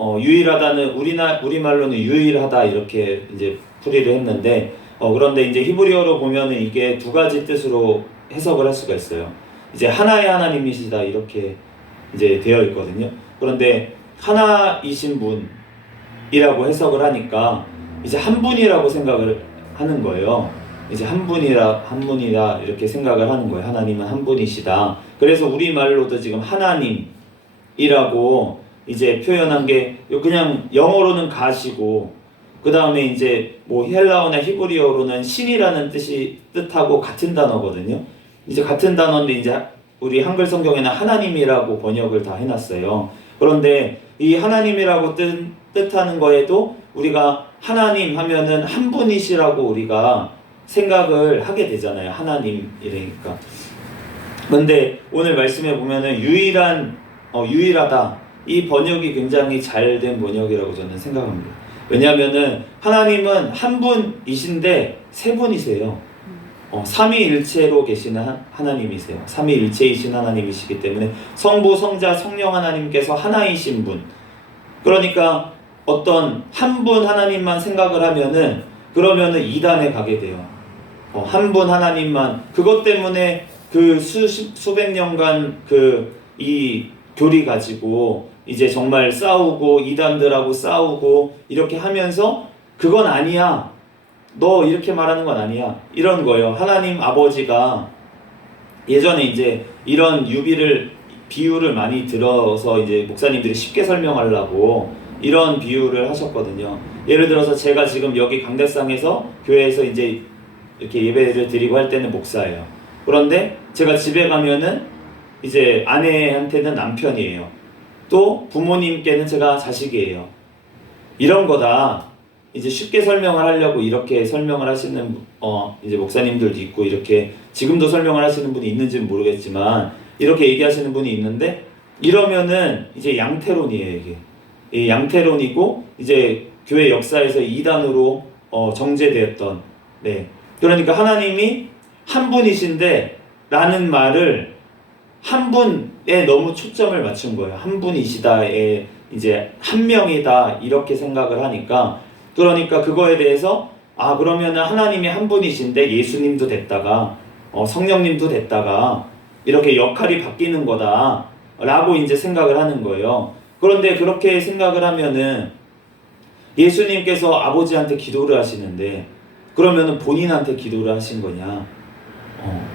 유일하다는 우리말로는 유일하다 이렇게 이제 풀이를 했는데 그런데 이제 히브리어로 보면은 이게 두 가지 뜻으로 해석을 할 수가 있어요. 이제 하나의 하나님이시다 이렇게 이제 되어 있거든요. 그런데 하나이신 분이라고 해석을 하니까 이제 한 분이라고 생각을 하는 거예요. 이제 한 분이다 이렇게 생각을 하는 거예요. 하나님은 한 분이시다. 그래서 우리말로도 지금 하나님이라고 이제 표현한 게 그냥 영어로는 가시고 그 다음에 이제 뭐 헬라어나 히브리어로는 신이라는 뜻하고 같은 단어거든요. 이제 같은 단어인데 이제 우리 한글 성경에는 하나님이라고 번역을 다 해놨어요. 그런데 이 하나님이라고 뜻하는 거에도 우리가 하나님 하면은 한 분이시라고 우리가 생각을 하게 되잖아요. 하나님이니까. 그런데 오늘 말씀에 보면은 유일하다. 이 번역이 굉장히 잘 된 번역이라고 저는 생각합니다. 왜냐하면은 하나님은 한 분이신데 세 분이세요. 삼위일체로 계시는 하나님이세요. 삼위일체이신 하나님이시기 때문에 성부, 성자, 성령 하나님께서 하나이신 분. 그러니까 어떤 한 분 하나님만 생각을 하면은 그러면은 이단에 가게 돼요. 한 분 하나님만 그것 때문에 수백 년간 이 교리 가지고 이제 정말 싸우고 이단들하고 싸우고 이렇게 하면서 그건 아니야. 너 이렇게 말하는 건 아니야. 이런 거예요. 하나님 아버지가 예전에 이제 이런 비유를 많이 들어서 이제 목사님들이 쉽게 설명하려고 이런 비유를 하셨거든요. 예를 들어서 제가 지금 여기 강대상에서 교회에서 이제 이렇게 예배를 드리고 할 때는 목사예요. 그런데 제가 집에 가면은 이제 아내한테는 남편이에요. 또 부모님께는 제가 자식이에요. 이런 거다. 이제 쉽게 설명을 하려고 이렇게 설명을 하시는 이제 목사님들도 있고 이렇게 지금도 설명을 하시는 분이 있는지는 모르겠지만 이렇게 얘기하시는 분이 있는데 이러면은 이제 양태론이에요. 이게 이 양태론이고 이제 교회 역사에서 이단으로 정제되었던 그러니까 하나님이 한 분이신데 라는 말을 한 분에 너무 초점을 맞춘 거예요. 한 분이시다에 이제 한 명이다 이렇게 생각을 하니까 그러니까 그거에 대해서 그러면은 하나님이 한 분이신데 예수님도 됐다가 성령님도 됐다가 이렇게 역할이 바뀌는 거다 라고 이제 생각을 하는 거예요. 그런데 그렇게 생각을 하면은 예수님께서 아버지한테 기도를 하시는데 그러면은 본인한테 기도를 하신 거냐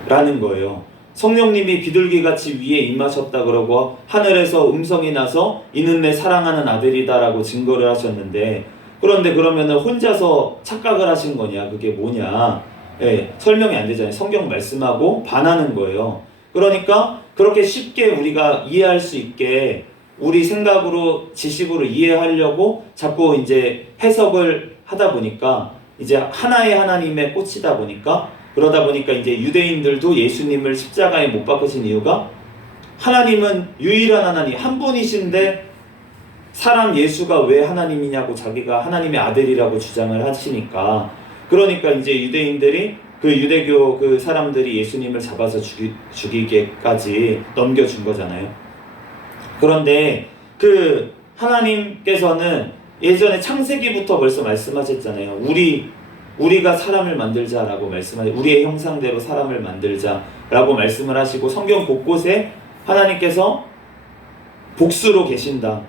라는 거예요. 성령님이 비둘기같이 위에 임하셨다 그러고 하늘에서 음성이 나서 이는 내 사랑하는 아들이다 라고 증거를 하셨는데 그런데 그러면은 혼자서 착각을 하신 거냐 그게 뭐냐 설명이 안 되잖아요. 성경 말씀하고 반하는 거예요. 그러니까 그렇게 쉽게 우리가 이해할 수 있게 우리 생각으로 지식으로 이해하려고 자꾸 이제 해석을 하다 보니까 이제 하나의 하나님에 꽂히다 보니까 그러다 보니까 이제 유대인들도 예수님을 십자가에 못 박으신 이유가 하나님은 유일한 하나님 한 분이신데 사람 예수가 왜 하나님이냐고 자기가 하나님의 아들이라고 주장을 하시니까 그러니까 이제 유대인들이 유대교 사람들이 예수님을 잡아서 죽이게까지 넘겨준 거잖아요. 그런데 하나님께서는 예전에 창세기부터 벌써 말씀하셨잖아요. 우리가 사람을 만들자라고 말씀하시고 우리의 형상대로 사람을 만들자라고 말씀을 하시고 성경 곳곳에 하나님께서 복수로 계신다.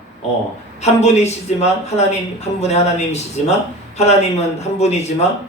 한 분이시지만 하나님 한 분의 하나님이시지만 하나님은 한 분이지만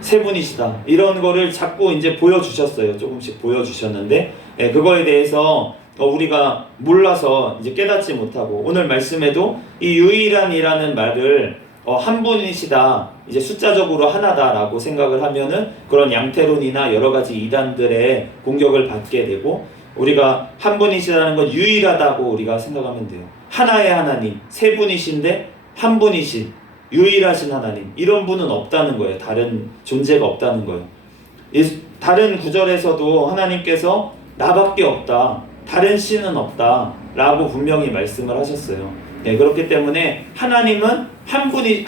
세 분이시다. 이런 거를 자꾸 이제 보여주셨어요. 조금씩 보여주셨는데 그거에 대해서 우리가 몰라서 이제 깨닫지 못하고 오늘 말씀에도 이 유일한이라는 말을 한 분이시다, 이제 숫자적으로 하나다라고 생각을 하면은 그런 양태론이나 여러 가지 이단들의 공격을 받게 되고, 우리가 한 분이시다는 건 유일하다고 우리가 생각하면 돼요. 하나의 하나님, 세 분이신데 한 분이신 유일하신 하나님, 이런 분은 없다는 거예요. 다른 존재가 없다는 거예요. 다른 구절에서도 하나님께서 나밖에 없다, 다른 신은 없다 라고 분명히 말씀을 하셨어요. 네, 그렇기 때문에 하나님은 한 분이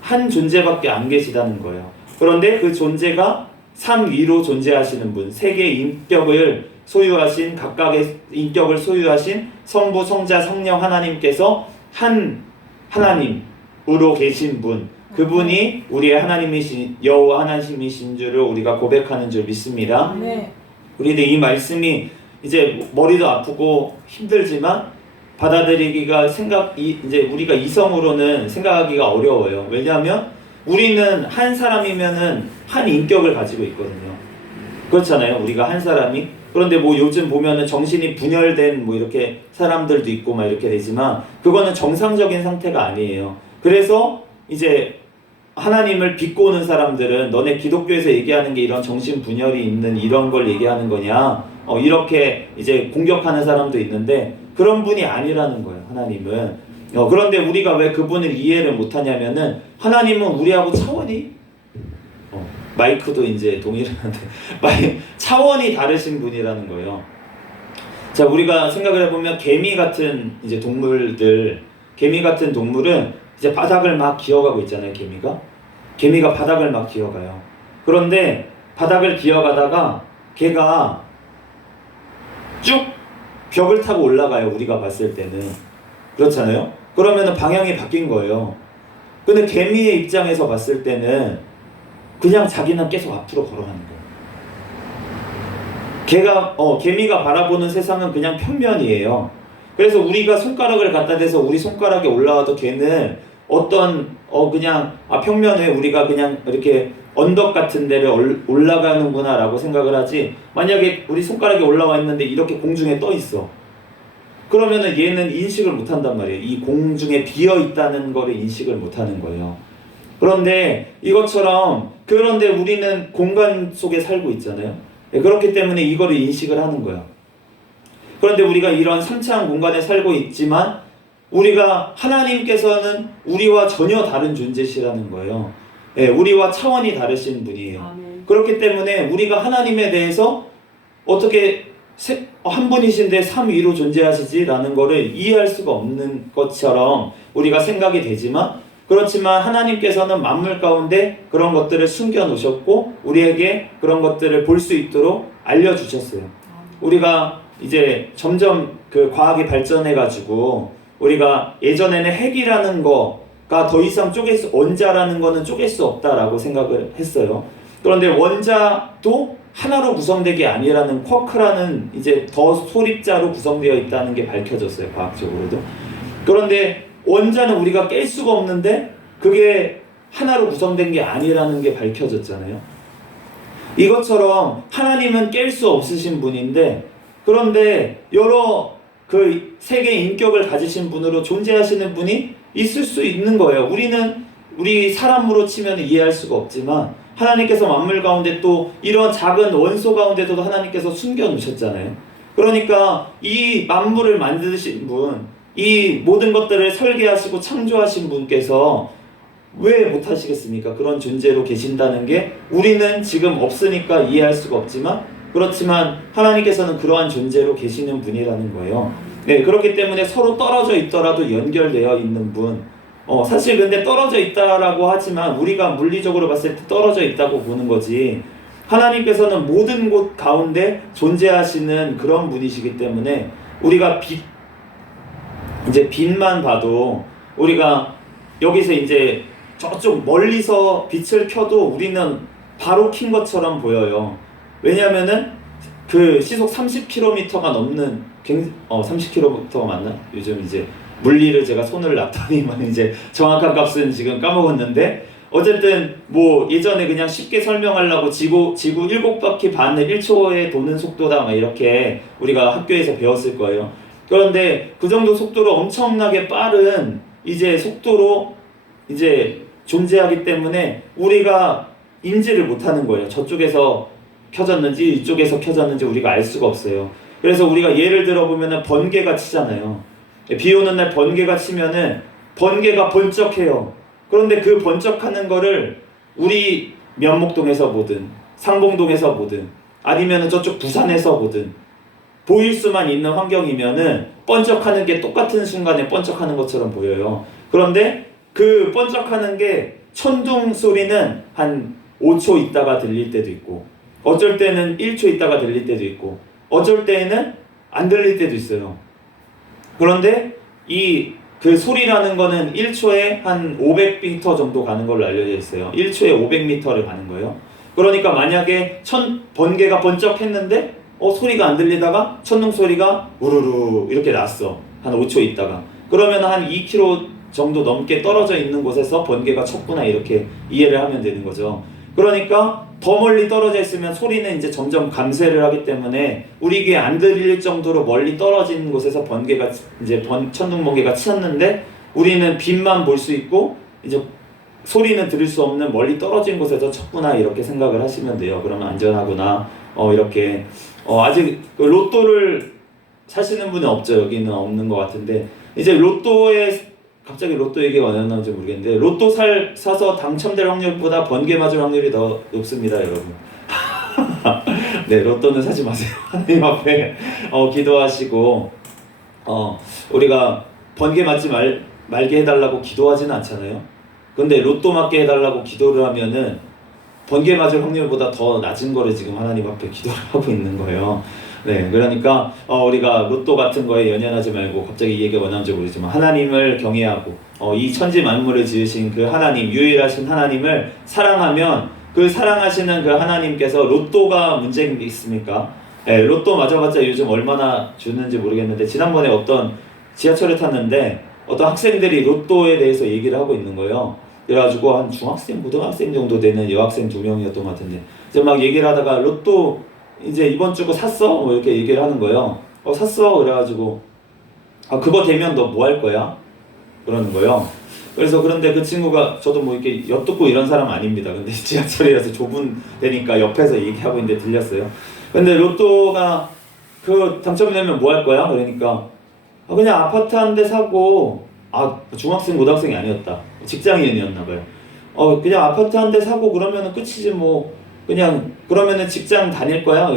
한 존재밖에 안 계시다는 거예요. 그런데 그 존재가 삼 위로 존재하시는 분, 세 개의 인격을 소유하신, 각각의 인격을 소유하신 성부, 성자, 성령 하나님께서 한 하나님으로 계신 분, 그분이 우리의 하나님이신 여호와 하나님이신 줄을 우리가 고백하는 줄 믿습니다. 네. 우리는 이 말씀이 이제 머리도 아프고 힘들지만 받아들이기가 이제 우리가 이성으로는 생각하기가 어려워요. 왜냐하면 우리는 한 사람이면은 한 인격을 가지고 있거든요. 그렇잖아요. 우리가 한 사람이. 그런데 뭐 요즘 보면은 정신이 분열된 뭐 이렇게 사람들도 있고 막 이렇게 되지만 그거는 정상적인 상태가 아니에요. 그래서 이제 하나님을 비꼬는 사람들은 너네 기독교에서 얘기하는 게 이런 정신 분열이 있는 이런 걸 얘기하는 거냐, 이렇게 이제 공격하는 사람도 있는데 그런 분이 아니라는 거예요. 하나님은. 그런데 우리가 왜 그분을 이해를 못하냐면은 하나님은 우리하고 차원이 마이크도 이제 동일한데 차원이 다르신 분이라는 거예요. 자, 우리가 생각을 해보면 개미 같은 이제 개미 같은 동물은 이제 바닥을 막 기어가고 있잖아요. 개미가 바닥을 막 기어가요. 그런데 바닥을 기어가다가 걔가 쭉 벽을 타고 올라가요. 우리가 봤을 때는. 그렇잖아요. 그러면 방향이 바뀐 거예요. 근데 개미의 입장에서 봤을 때는 그냥 자기는 계속 앞으로 걸어가는 거예요. 개미가 바라보는 세상은 그냥 평면이에요. 그래서 우리가 손가락을 갖다 대서 우리 손가락에 올라와도 걔는 그냥 평면에 우리가 그냥 이렇게 언덕 같은 데를 올라가는구나 라고 생각을 하지, 만약에 우리 손가락에 올라와 있는데 이렇게 공중에 떠 있어. 그러면은 얘는 인식을 못 한단 말이에요. 이 공중에 비어 있다는 거를 인식을 못 하는 거예요. 그런데 그런데 우리는 공간 속에 살고 있잖아요. 그렇기 때문에 이거를 인식을 하는 거야. 그런데 우리가 이런 삼차원 공간에 살고 있지만 우리가 하나님께서는 우리와 전혀 다른 존재시라는 거예요. 우리와 차원이 다르신 분이에요. 아멘. 그렇기 때문에 우리가 하나님에 대해서 어떻게 한 분이신데 삼위로 존재하시지라는 거를 이해할 수가 없는 것처럼 우리가 생각이 되지만, 그렇지만 하나님께서는 만물 가운데 그런 것들을 숨겨 놓으셨고 우리에게 그런 것들을 볼 수 있도록 알려주셨어요. 우리가 이제 점점 그 과학이 발전해 가지고 우리가 예전에는 핵이라는 거가 더 이상 원자라는 거는 쪼갤 수 없다라고 생각을 했어요. 그런데 원자도 하나로 구성된 게 아니라는 쿼크라는 이제 더 소립자로 구성되어 있다는 게 밝혀졌어요. 과학적으로도. 그런데 원자는 우리가 깰 수가 없는데 그게 하나로 구성된 게 아니라는 게 밝혀졌잖아요. 이것처럼 하나님은 깰 수 없으신 분인데, 그런데 여러 그 세계의 인격을 가지신 분으로 존재하시는 분이 있을 수 있는 거예요. 우리 사람으로 치면 이해할 수가 없지만 하나님께서 만물 가운데 또 이런 작은 원소 가운데도 하나님께서 숨겨 놓으셨잖아요. 그러니까 이 만물을 만드신 분, 이 모든 것들을 설계하시고 창조하신 분께서 왜 못하시겠습니까? 그런 존재로 계신다는 게 우리는 지금 없으니까 이해할 수가 없지만, 그렇지만 하나님께서는 그러한 존재로 계시는 분이라는 거예요. 네, 그렇기 때문에 서로 떨어져 있더라도 연결되어 있는 분. 사실 근데 떨어져 있다라고 하지만 우리가 물리적으로 봤을 때 떨어져 있다고 보는 거지, 하나님께서는 모든 곳 가운데 존재하시는 그런 분이시기 때문에 우리가 빛만 봐도, 우리가 여기서 이제 저쪽 멀리서 빛을 켜도 우리는 바로 킨 것처럼 보여요. 왜냐면은 그 시속 30km가 넘는 30km가 맞나? 요즘 이제 물리를 제가 손을 놨더니만 이제 정확한 값은 지금 까먹었는데, 어쨌든 뭐 예전에 그냥 쉽게 설명하려고 지구 7바퀴 반을 1초에 도는 속도다 막 이렇게 우리가 학교에서 배웠을 거예요. 그런데 그 정도 속도로 엄청나게 빠른 이제 속도로 이제 존재하기 때문에 우리가 인지를 못하는 거예요. 저쪽에서 켜졌는지 이쪽에서 켜졌는지 우리가 알 수가 없어요. 그래서 우리가 예를 들어 보면은 번개가 치잖아요. 비 오는 날 번개가 치면은 번개가 번쩍해요. 그런데 그 번쩍하는 거를 우리 면목동에서 보든 상봉동에서 보든 아니면은 저쪽 부산에서 보든 보일 수만 있는 환경이면은 번쩍하는 게 똑같은 순간에 번쩍하는 것처럼 보여요. 그런데 그 번쩍하는 게 천둥 소리는 한 5초 있다가 들릴 때도 있고 어쩔 때는 1초 있다가 들릴 때도 있고 어쩔 때에는 안 들릴 때도 있어요. 그런데 그 소리라는 거는 1초에 한 500m 정도 가는 걸로 알려져 있어요. 1초에 500m를 가는 거예요. 그러니까 만약에 번개가 번쩍했는데 소리가 안 들리다가 천둥 소리가 우르르 이렇게 났어. 한 5초 있다가. 그러면 한 2km 정도 넘게 떨어져 있는 곳에서 번개가 쳤구나 이렇게 이해를 하면 되는 거죠. 그러니까 더 멀리 떨어져 있으면 소리는 이제 점점 감쇄를 하기 때문에 우리 귀에 안 들릴 정도로 멀리 떨어진 곳에서 번개가 이제 천둥 번개가 치었는데 우리는 빛만 볼 수 있고 이제 소리는 들을 수 없는 멀리 떨어진 곳에서 쳤구나 이렇게 생각을 하시면 돼요. 그러면 안전하구나. 이렇게 아직 로또를 사시는 분은 없죠. 여기는 없는 것 같은데 이제 갑자기 로또 얘기가 왜 나오는지 모르겠는데 로또 사서 당첨될 확률보다 번개 맞을 확률이 더 높습니다, 여러분. 네, 로또는 사지 마세요. 하나님 앞에 기도하시고 우리가 번개 맞지 말게 해달라고 기도하지는 않잖아요. 근데 로또 맞게 해달라고 기도를 하면은 번개 맞을 확률보다 더 낮은 거를 지금 하나님 앞에 기도를 하고 있는 거예요. 네, 그러니까 우리가 로또 같은 거에 연연하지 말고 갑자기 이 얘기가 원하는지 모르지만 하나님을 경외하고 이 천지 만물을 지으신 그 하나님, 유일하신 하나님을 사랑하면 그 사랑하시는 그 하나님께서 로또가 문제인 게 있습니까? 네, 로또 맞아봤자 요즘 얼마나 주는지 모르겠는데 지난번에 어떤 지하철을 탔는데 어떤 학생들이 로또에 대해서 얘기를 하고 있는 거예요. 그래가지고 한 중학생, 고등학생 정도 되는 여학생 2명이었던 것 같은데 이제 막 얘기를 하다가 로또 이제 이번 주고 샀어? 뭐 이렇게 얘기를 하는 거예요. 샀어. 그래가지고 그거 되면 너 뭐 할 거야? 그러는 거예요. 그래서 그런데 그 친구가 저도 뭐 이렇게 엿듣고 이런 사람 아닙니다. 근데 지하철이라서 좁은 데니까 옆에서 얘기하고 있는데 들렸어요. 근데 로또가 당첨되면 뭐 할 거야? 그러니까 그냥 아파트 한 대 사고 중학생 고등학생이 아니었다. 직장인이었나 봐요. 그냥 아파트 한 대 사고 그러면은 끝이지 뭐. 그냥 그러면은 직장 다닐 거야?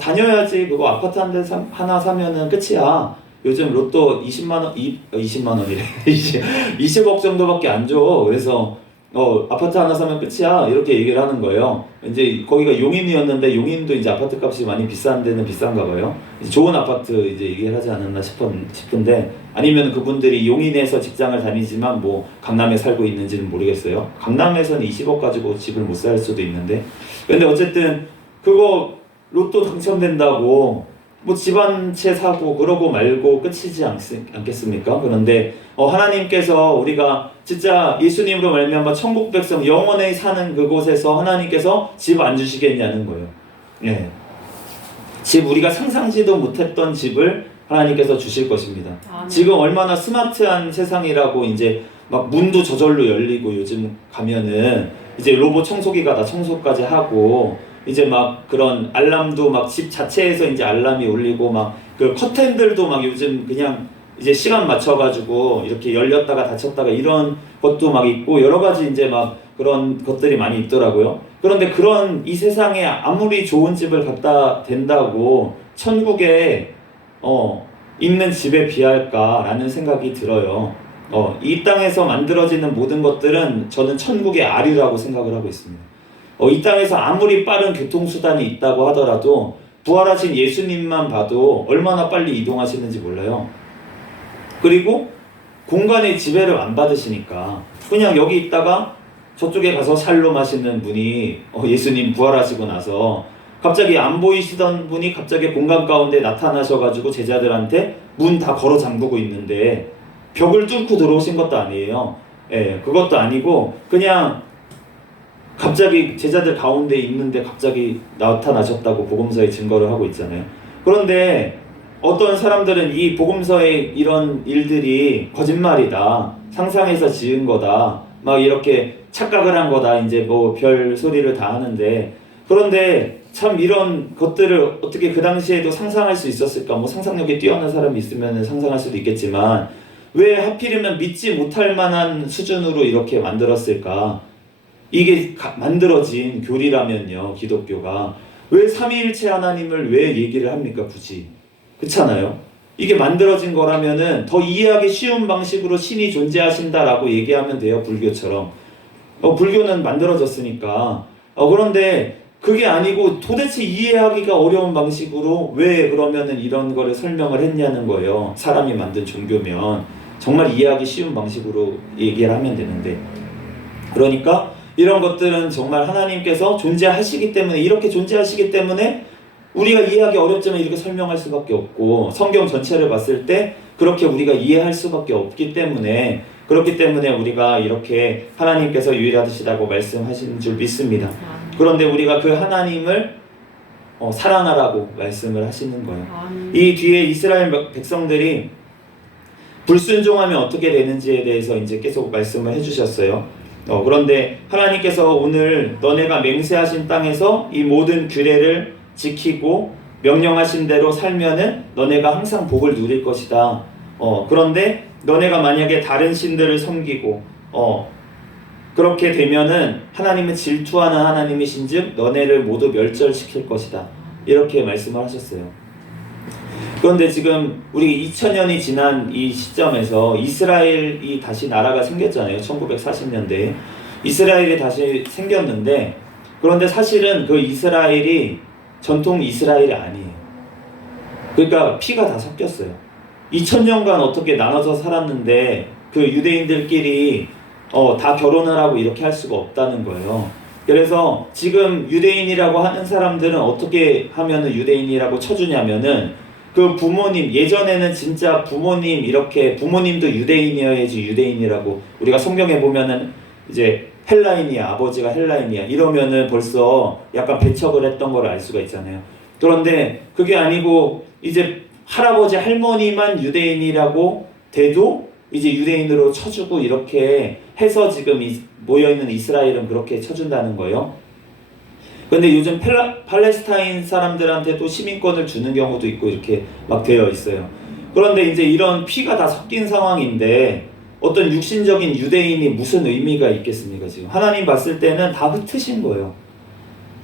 다녀야지. 그거 아파트 한 대 하나 사면은 끝이야. 요즘 로또 20만 원이래. 20억 정도밖에 안 줘. 그래서 아파트 하나 사면 끝이야. 이렇게 얘기를 하는 거예요. 이제 거기가 용인이었는데 용인도 이제 아파트 값이 많이 비싼 데는 비싼가 봐요. 이제 좋은 아파트 이제 얘기를 하지 않았나 싶은데 아니면 그분들이 용인에서 직장을 다니지만 뭐 강남에 살고 있는지는 모르겠어요. 강남에서는 20억 가지고 집을 못 살 수도 있는데 근데 어쨌든 그거 로또 당첨된다고 뭐 집 한 채 사고 그러고 말고 끝이지 않겠습니까? 그런데 하나님께서 우리가 진짜 예수님으로 말미암아 천국 백성 영원히 사는 그곳에서 하나님께서 집 안 주시겠냐는 거예요. 네. 집 우리가 상상지도 못했던 집을 하나님께서 주실 것입니다. 지금 얼마나 스마트한 세상이라고 이제 막 문도 저절로 열리고 요즘 가면은 이제 로봇 청소기가 다 청소까지 하고 이제 막 그런 알람도 막 집 자체에서 이제 알람이 울리고 막 그 커튼들도 막 요즘 그냥 이제 시간 맞춰가지고 이렇게 열렸다가 닫혔다가 이런 것도 막 있고 여러 가지 이제 막 그런 것들이 많이 있더라고요. 그런데 그런 이 세상에 아무리 좋은 집을 갖다 댄다고 천국에 있는 집에 비할까라는 생각이 들어요. 이 땅에서 만들어지는 모든 것들은 저는 천국의 아류라고 생각을 하고 있습니다. 이 땅에서 아무리 빠른 교통수단이 있다고 하더라도 부활하신 예수님만 봐도 얼마나 빨리 이동하시는지 몰라요. 그리고 공간의 지배를 안 받으시니까 그냥 여기 있다가 저쪽에 가서 샬롬 하시는 분이 예수님 부활하시고 나서 갑자기 안 보이시던 분이 갑자기 공간 가운데 나타나셔가지고 제자들한테 문 다 걸어 잠그고 있는데 벽을 뚫고 들어오신 것도 아니에요. 그것도 아니고 그냥 갑자기 제자들 가운데 있는데 갑자기 나타나셨다고 복음서에 증거를 하고 있잖아요. 그런데 어떤 사람들은 이 복음서의 이런 일들이 거짓말이다, 상상해서 지은 거다 막 이렇게 착각을 한 거다. 이제 뭐 별 소리를 다 하는데, 그런데 참 이런 것들을 어떻게 그 당시에도 상상할 수 있었을까? 뭐 상상력이 뛰어난 사람이 있으면 상상할 수도 있겠지만 왜 하필이면 믿지 못할 만한 수준으로 이렇게 만들었을까? 이게 만들어진 교리라면요, 기독교가 왜 삼위일체 하나님을 왜 얘기를 합니까? 굳이. 그렇잖아요. 이게 만들어진 거라면은 더 이해하기 쉬운 방식으로 신이 존재하신다라고 얘기하면 돼요, 불교처럼. 불교는 만들어졌으니까. 그런데 그게 아니고 도대체 이해하기가 어려운 방식으로 왜 그러면은 이런 거를 설명을 했냐는 거예요. 사람이 만든 종교면 정말 이해하기 쉬운 방식으로 얘기를 하면 되는데, 그러니까 이런 것들은 정말 하나님께서 존재하시기 때문에, 이렇게 존재하시기 때문에 우리가 이해하기 어렵지만 이렇게 설명할 수밖에 없고, 성경 전체를 봤을 때 그렇게 우리가 이해할 수밖에 없기 때문에, 그렇기 때문에 우리가 이렇게 하나님께서 유일하시다고 말씀하신 줄 믿습니다. 그런데 우리가 그 하나님을 사랑하라고 말씀을 하시는 거예요. 이 뒤에 이스라엘 백성들이 불순종하면 어떻게 되는지에 대해서 이제 계속 말씀을 해주셨어요. 그런데 하나님께서 오늘 너네가 맹세하신 땅에서 이 모든 규례를 지키고 명령하신 대로 살면은 너네가 항상 복을 누릴 것이다. 그런데 너네가 만약에 다른 신들을 섬기고 그렇게 되면은 하나님은 질투하는 하나님이신즉 너네를 모두 멸절시킬 것이다. 이렇게 말씀을 하셨어요. 그런데 지금 우리 2000년이 지난 이 시점에서 이스라엘이 다시 나라가 생겼잖아요. 1940년대에 이스라엘이 다시 생겼는데, 그런데 사실은 그 이스라엘이 전통 이스라엘이 아니에요. 그러니까 피가 다 섞였어요. 2000년간 어떻게 나눠서 살았는데 그 유대인들끼리 다 결혼을 하고 이렇게 할 수가 없다는 거예요. 그래서 지금 유대인이라고 하는 사람들은 어떻게 하면은 유대인이라고 쳐주냐면은 그 부모님, 예전에는 진짜 부모님 이렇게 부모님도 유대인이어야지 유대인이라고, 우리가 성경에 보면은 이제 헬라인이야, 아버지가 헬라인이야 이러면은 벌써 약간 배척을 했던 걸 알 수가 있잖아요. 그런데 그게 아니고 이제 할아버지 할머니만 유대인이라고 돼도 이제 유대인으로 쳐주고 이렇게 해서 지금 모여있는 이스라엘은 그렇게 쳐준다는 거예요. 근데 요즘 팔레스타인 사람들한테도 시민권을 주는 경우도 있고 이렇게 막 되어 있어요. 그런데 이제 이런 피가 다 섞인 상황인데 어떤 육신적인 유대인이 무슨 의미가 있겠습니까? 지금 하나님 봤을 때는 다 흩으신 거예요.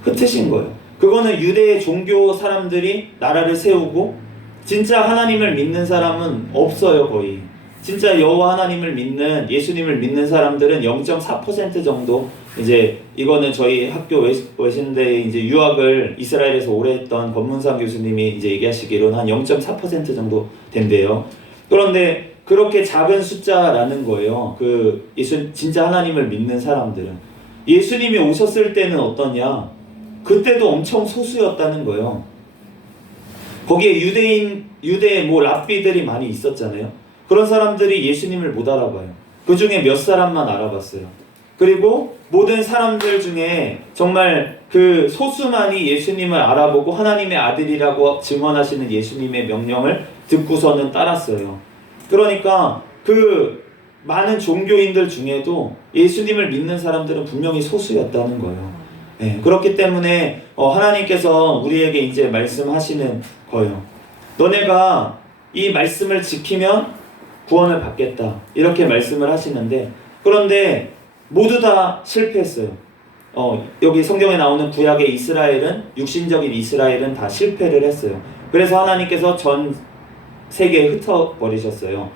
흩으신 거예요. 그거는 유대의 종교 사람들이 나라를 세우고 진짜 하나님을 믿는 사람은 없어요. 거의 진짜 여호와 하나님을 믿는, 예수님을 믿는 사람들은 0.4% 정도. 이제 이거는 저희 학교 외신대에 이제 유학을 이스라엘에서 오래 했던 권문상 교수님이 이제 얘기하시기로는 한 0.4% 정도 된대요. 그런데 그렇게 작은 숫자라는 거예요. 그 진짜 하나님을 믿는 사람들은. 예수님이 오셨을 때는 어떠냐? 그때도 엄청 소수였다는 거예요. 거기에 유대 뭐 랍비들이 많이 있었잖아요. 그런 사람들이 예수님을 못 알아봐요. 그 중에 몇 사람만 알아봤어요. 그리고 모든 사람들 중에 정말 그 소수만이 예수님을 알아보고 하나님의 아들이라고 증언하시는 예수님의 명령을 듣고서는 따랐어요. 그러니까 그 많은 종교인들 중에도 예수님을 믿는 사람들은 분명히 소수였다는 거예요. 네, 그렇기 때문에 하나님께서 우리에게 이제 말씀하시는 거예요. 너네가 이 말씀을 지키면 구원을 받겠다. 이렇게 말씀을 하시는데, 그런데 모두 다 실패했어요. 여기 성경에 나오는 구약의 이스라엘은, 육신적인 이스라엘은 다 실패를 했어요. 그래서 하나님께서 전 세계에 흩어버리셨어요.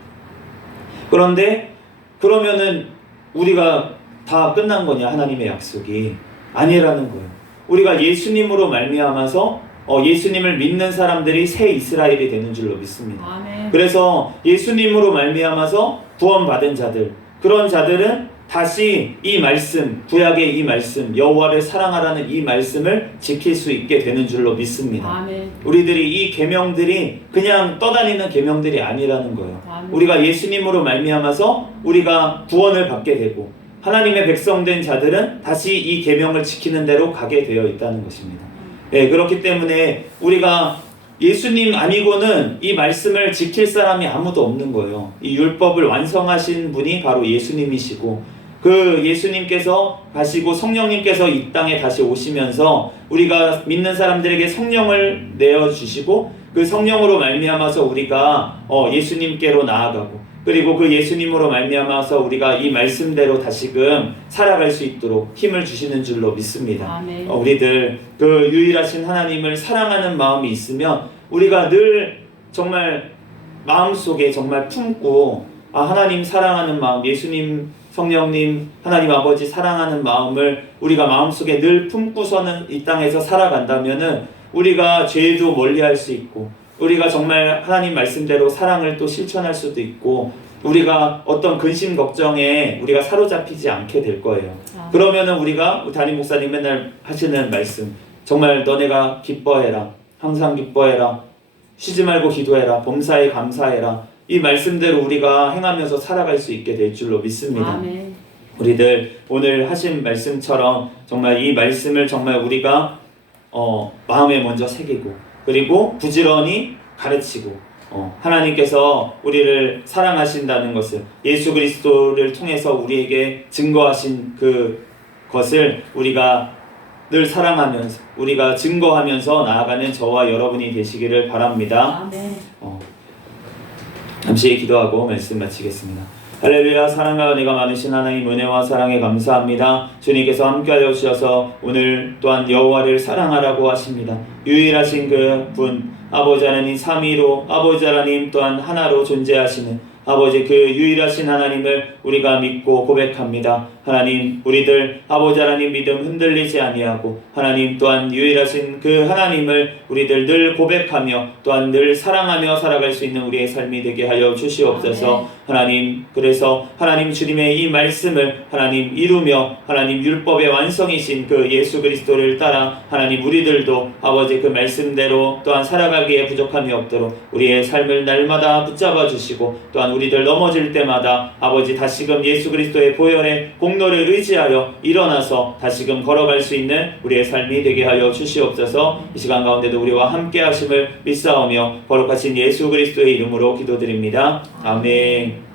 그런데 그러면은 우리가 다 끝난 거냐? 하나님의 약속이 아니라는 거예요. 우리가 예수님으로 말미암아서 예수님을 믿는 사람들이 새 이스라엘이 되는 줄로 믿습니다. 아멘. 그래서 예수님으로 말미암아서 구원받은 자들, 그런 자들은 다시 이 말씀, 구약의 이 말씀, 여호와를 사랑하라는 이 말씀을 지킬 수 있게 되는 줄로 믿습니다. 아멘. 우리들이 이 계명들이 그냥 떠다니는 계명들이 아니라는 거예요. 아멘. 우리가 예수님으로 말미암아서 우리가 구원을 받게 되고 하나님의 백성된 자들은 다시 이 계명을 지키는 대로 가게 되어 있다는 것입니다. 예, 그렇기 때문에 우리가 예수님 아니고는 이 말씀을 지킬 사람이 아무도 없는 거예요. 이 율법을 완성하신 분이 바로 예수님이시고, 그 예수님께서 가시고 성령님께서 이 땅에 다시 오시면서 우리가 믿는 사람들에게 성령을 내어주시고 그 성령으로 말미암아서 우리가 예수님께로 나아가고 그리고 그 예수님으로 말미암아서 우리가 이 말씀대로 다시금 살아갈 수 있도록 힘을 주시는 줄로 믿습니다. 아멘. 우리들 그 유일하신 하나님을 사랑하는 마음이 있으면 우리가 늘 정말 마음속에 정말 품고 하나님 사랑하는 마음, 예수님, 성령님, 하나님 아버지 사랑하는 마음을 우리가 마음속에 늘 품고서는 이 땅에서 살아간다면은 우리가 죄도 멀리할 수 있고 우리가 정말 하나님 말씀대로 사랑을 또 실천할 수도 있고 우리가 어떤 근심 걱정에 우리가 사로잡히지 않게 될 거예요. 그러면은 우리가 담임 목사님 맨날 하시는 말씀 정말 너네가 기뻐해라, 항상 기뻐해라, 쉬지 말고 기도해라, 범사에 감사해라, 이 말씀대로 우리가 행하면서 살아갈 수 있게 될 줄로 믿습니다. 아멘. 우리들 오늘 하신 말씀처럼 정말 이 말씀을 정말 우리가 마음에 먼저 새기고 그리고 부지런히 가르치고 하나님께서 우리를 사랑하신다는 것을 예수 그리스도를 통해서 우리에게 증거하신 그것을 우리가 늘 사랑하면서 우리가 증거하면서 나아가는 저와 여러분이 되시기를 바랍니다. 아멘. 잠시 기도하고 말씀 마치겠습니다. 할렐루야. 사랑과 은혜가 많으신 하나님 은혜와 사랑에 감사합니다. 주님께서 함께하여 주셔서 오늘 또한 여호와를 사랑하라고 하십니다. 유일하신 그 분 아버지 하나님 삼위로 아버지 하나님 또한 하나로 존재하시는 아버지 그 유일하신 하나님을 우리가 믿고 고백합니다. 하나님 우리들 아버지 하나님 믿음 흔들리지 아니하고 하나님 또한 유일하신 그 하나님을 우리들 늘 고백하며 또한 늘 사랑하며 살아갈 수 있는 우리의 삶이 되게 하여 주시옵소서. 하나님 그래서 하나님 주님의 이 말씀을 하나님 이루며 하나님 율법의 완성이신 그 예수 그리스도를 따라 하나님 우리들도 아버지 그 말씀대로 또한 살아가기에 부족함이 없도록 우리의 삶을 날마다 붙잡아 주시고 또한 우리들 넘어질 때마다 아버지 다시금 예수 그리스도의 보혈의 공로를 의지하여 일어나서 다시금 걸어갈 수 있는 우리의 삶이 되게 하여 주시옵소서. 이 시간 가운데도 우리와 함께 하심을 믿사오며 거룩하신 예수 그리스도의 이름으로 기도드립니다. 아멘.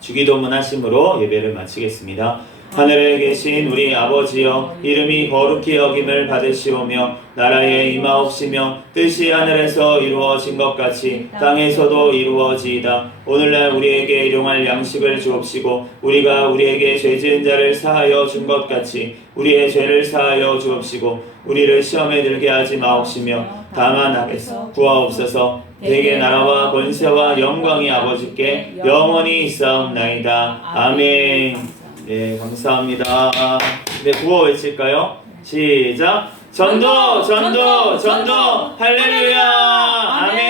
주기도문 하심으로 예배를 마치겠습니다. 하늘에 계신 우리 아버지여 이름이 거룩히 여김을 받으시오며 나라에 임하옵시며 뜻이 하늘에서 이루어진 것 같이 땅에서도 이루어지이다. 오늘날 우리에게 일용할 양식을 주옵시고 우리가 우리에게 죄지은 자를 사하여 준 것 같이 우리의 죄를 사하여 주옵시고 우리를 시험에 들게 하지 마옵시며 다만 악에서 구하옵소서. 대개 나라와 권세와 영광이 아버지께 영원히 있사옵나이다. 아멘. 네, 감사합니다. 네, 구호 외칠까요? 시작. 전도, 전도, 전도, 할렐루야. 아멘.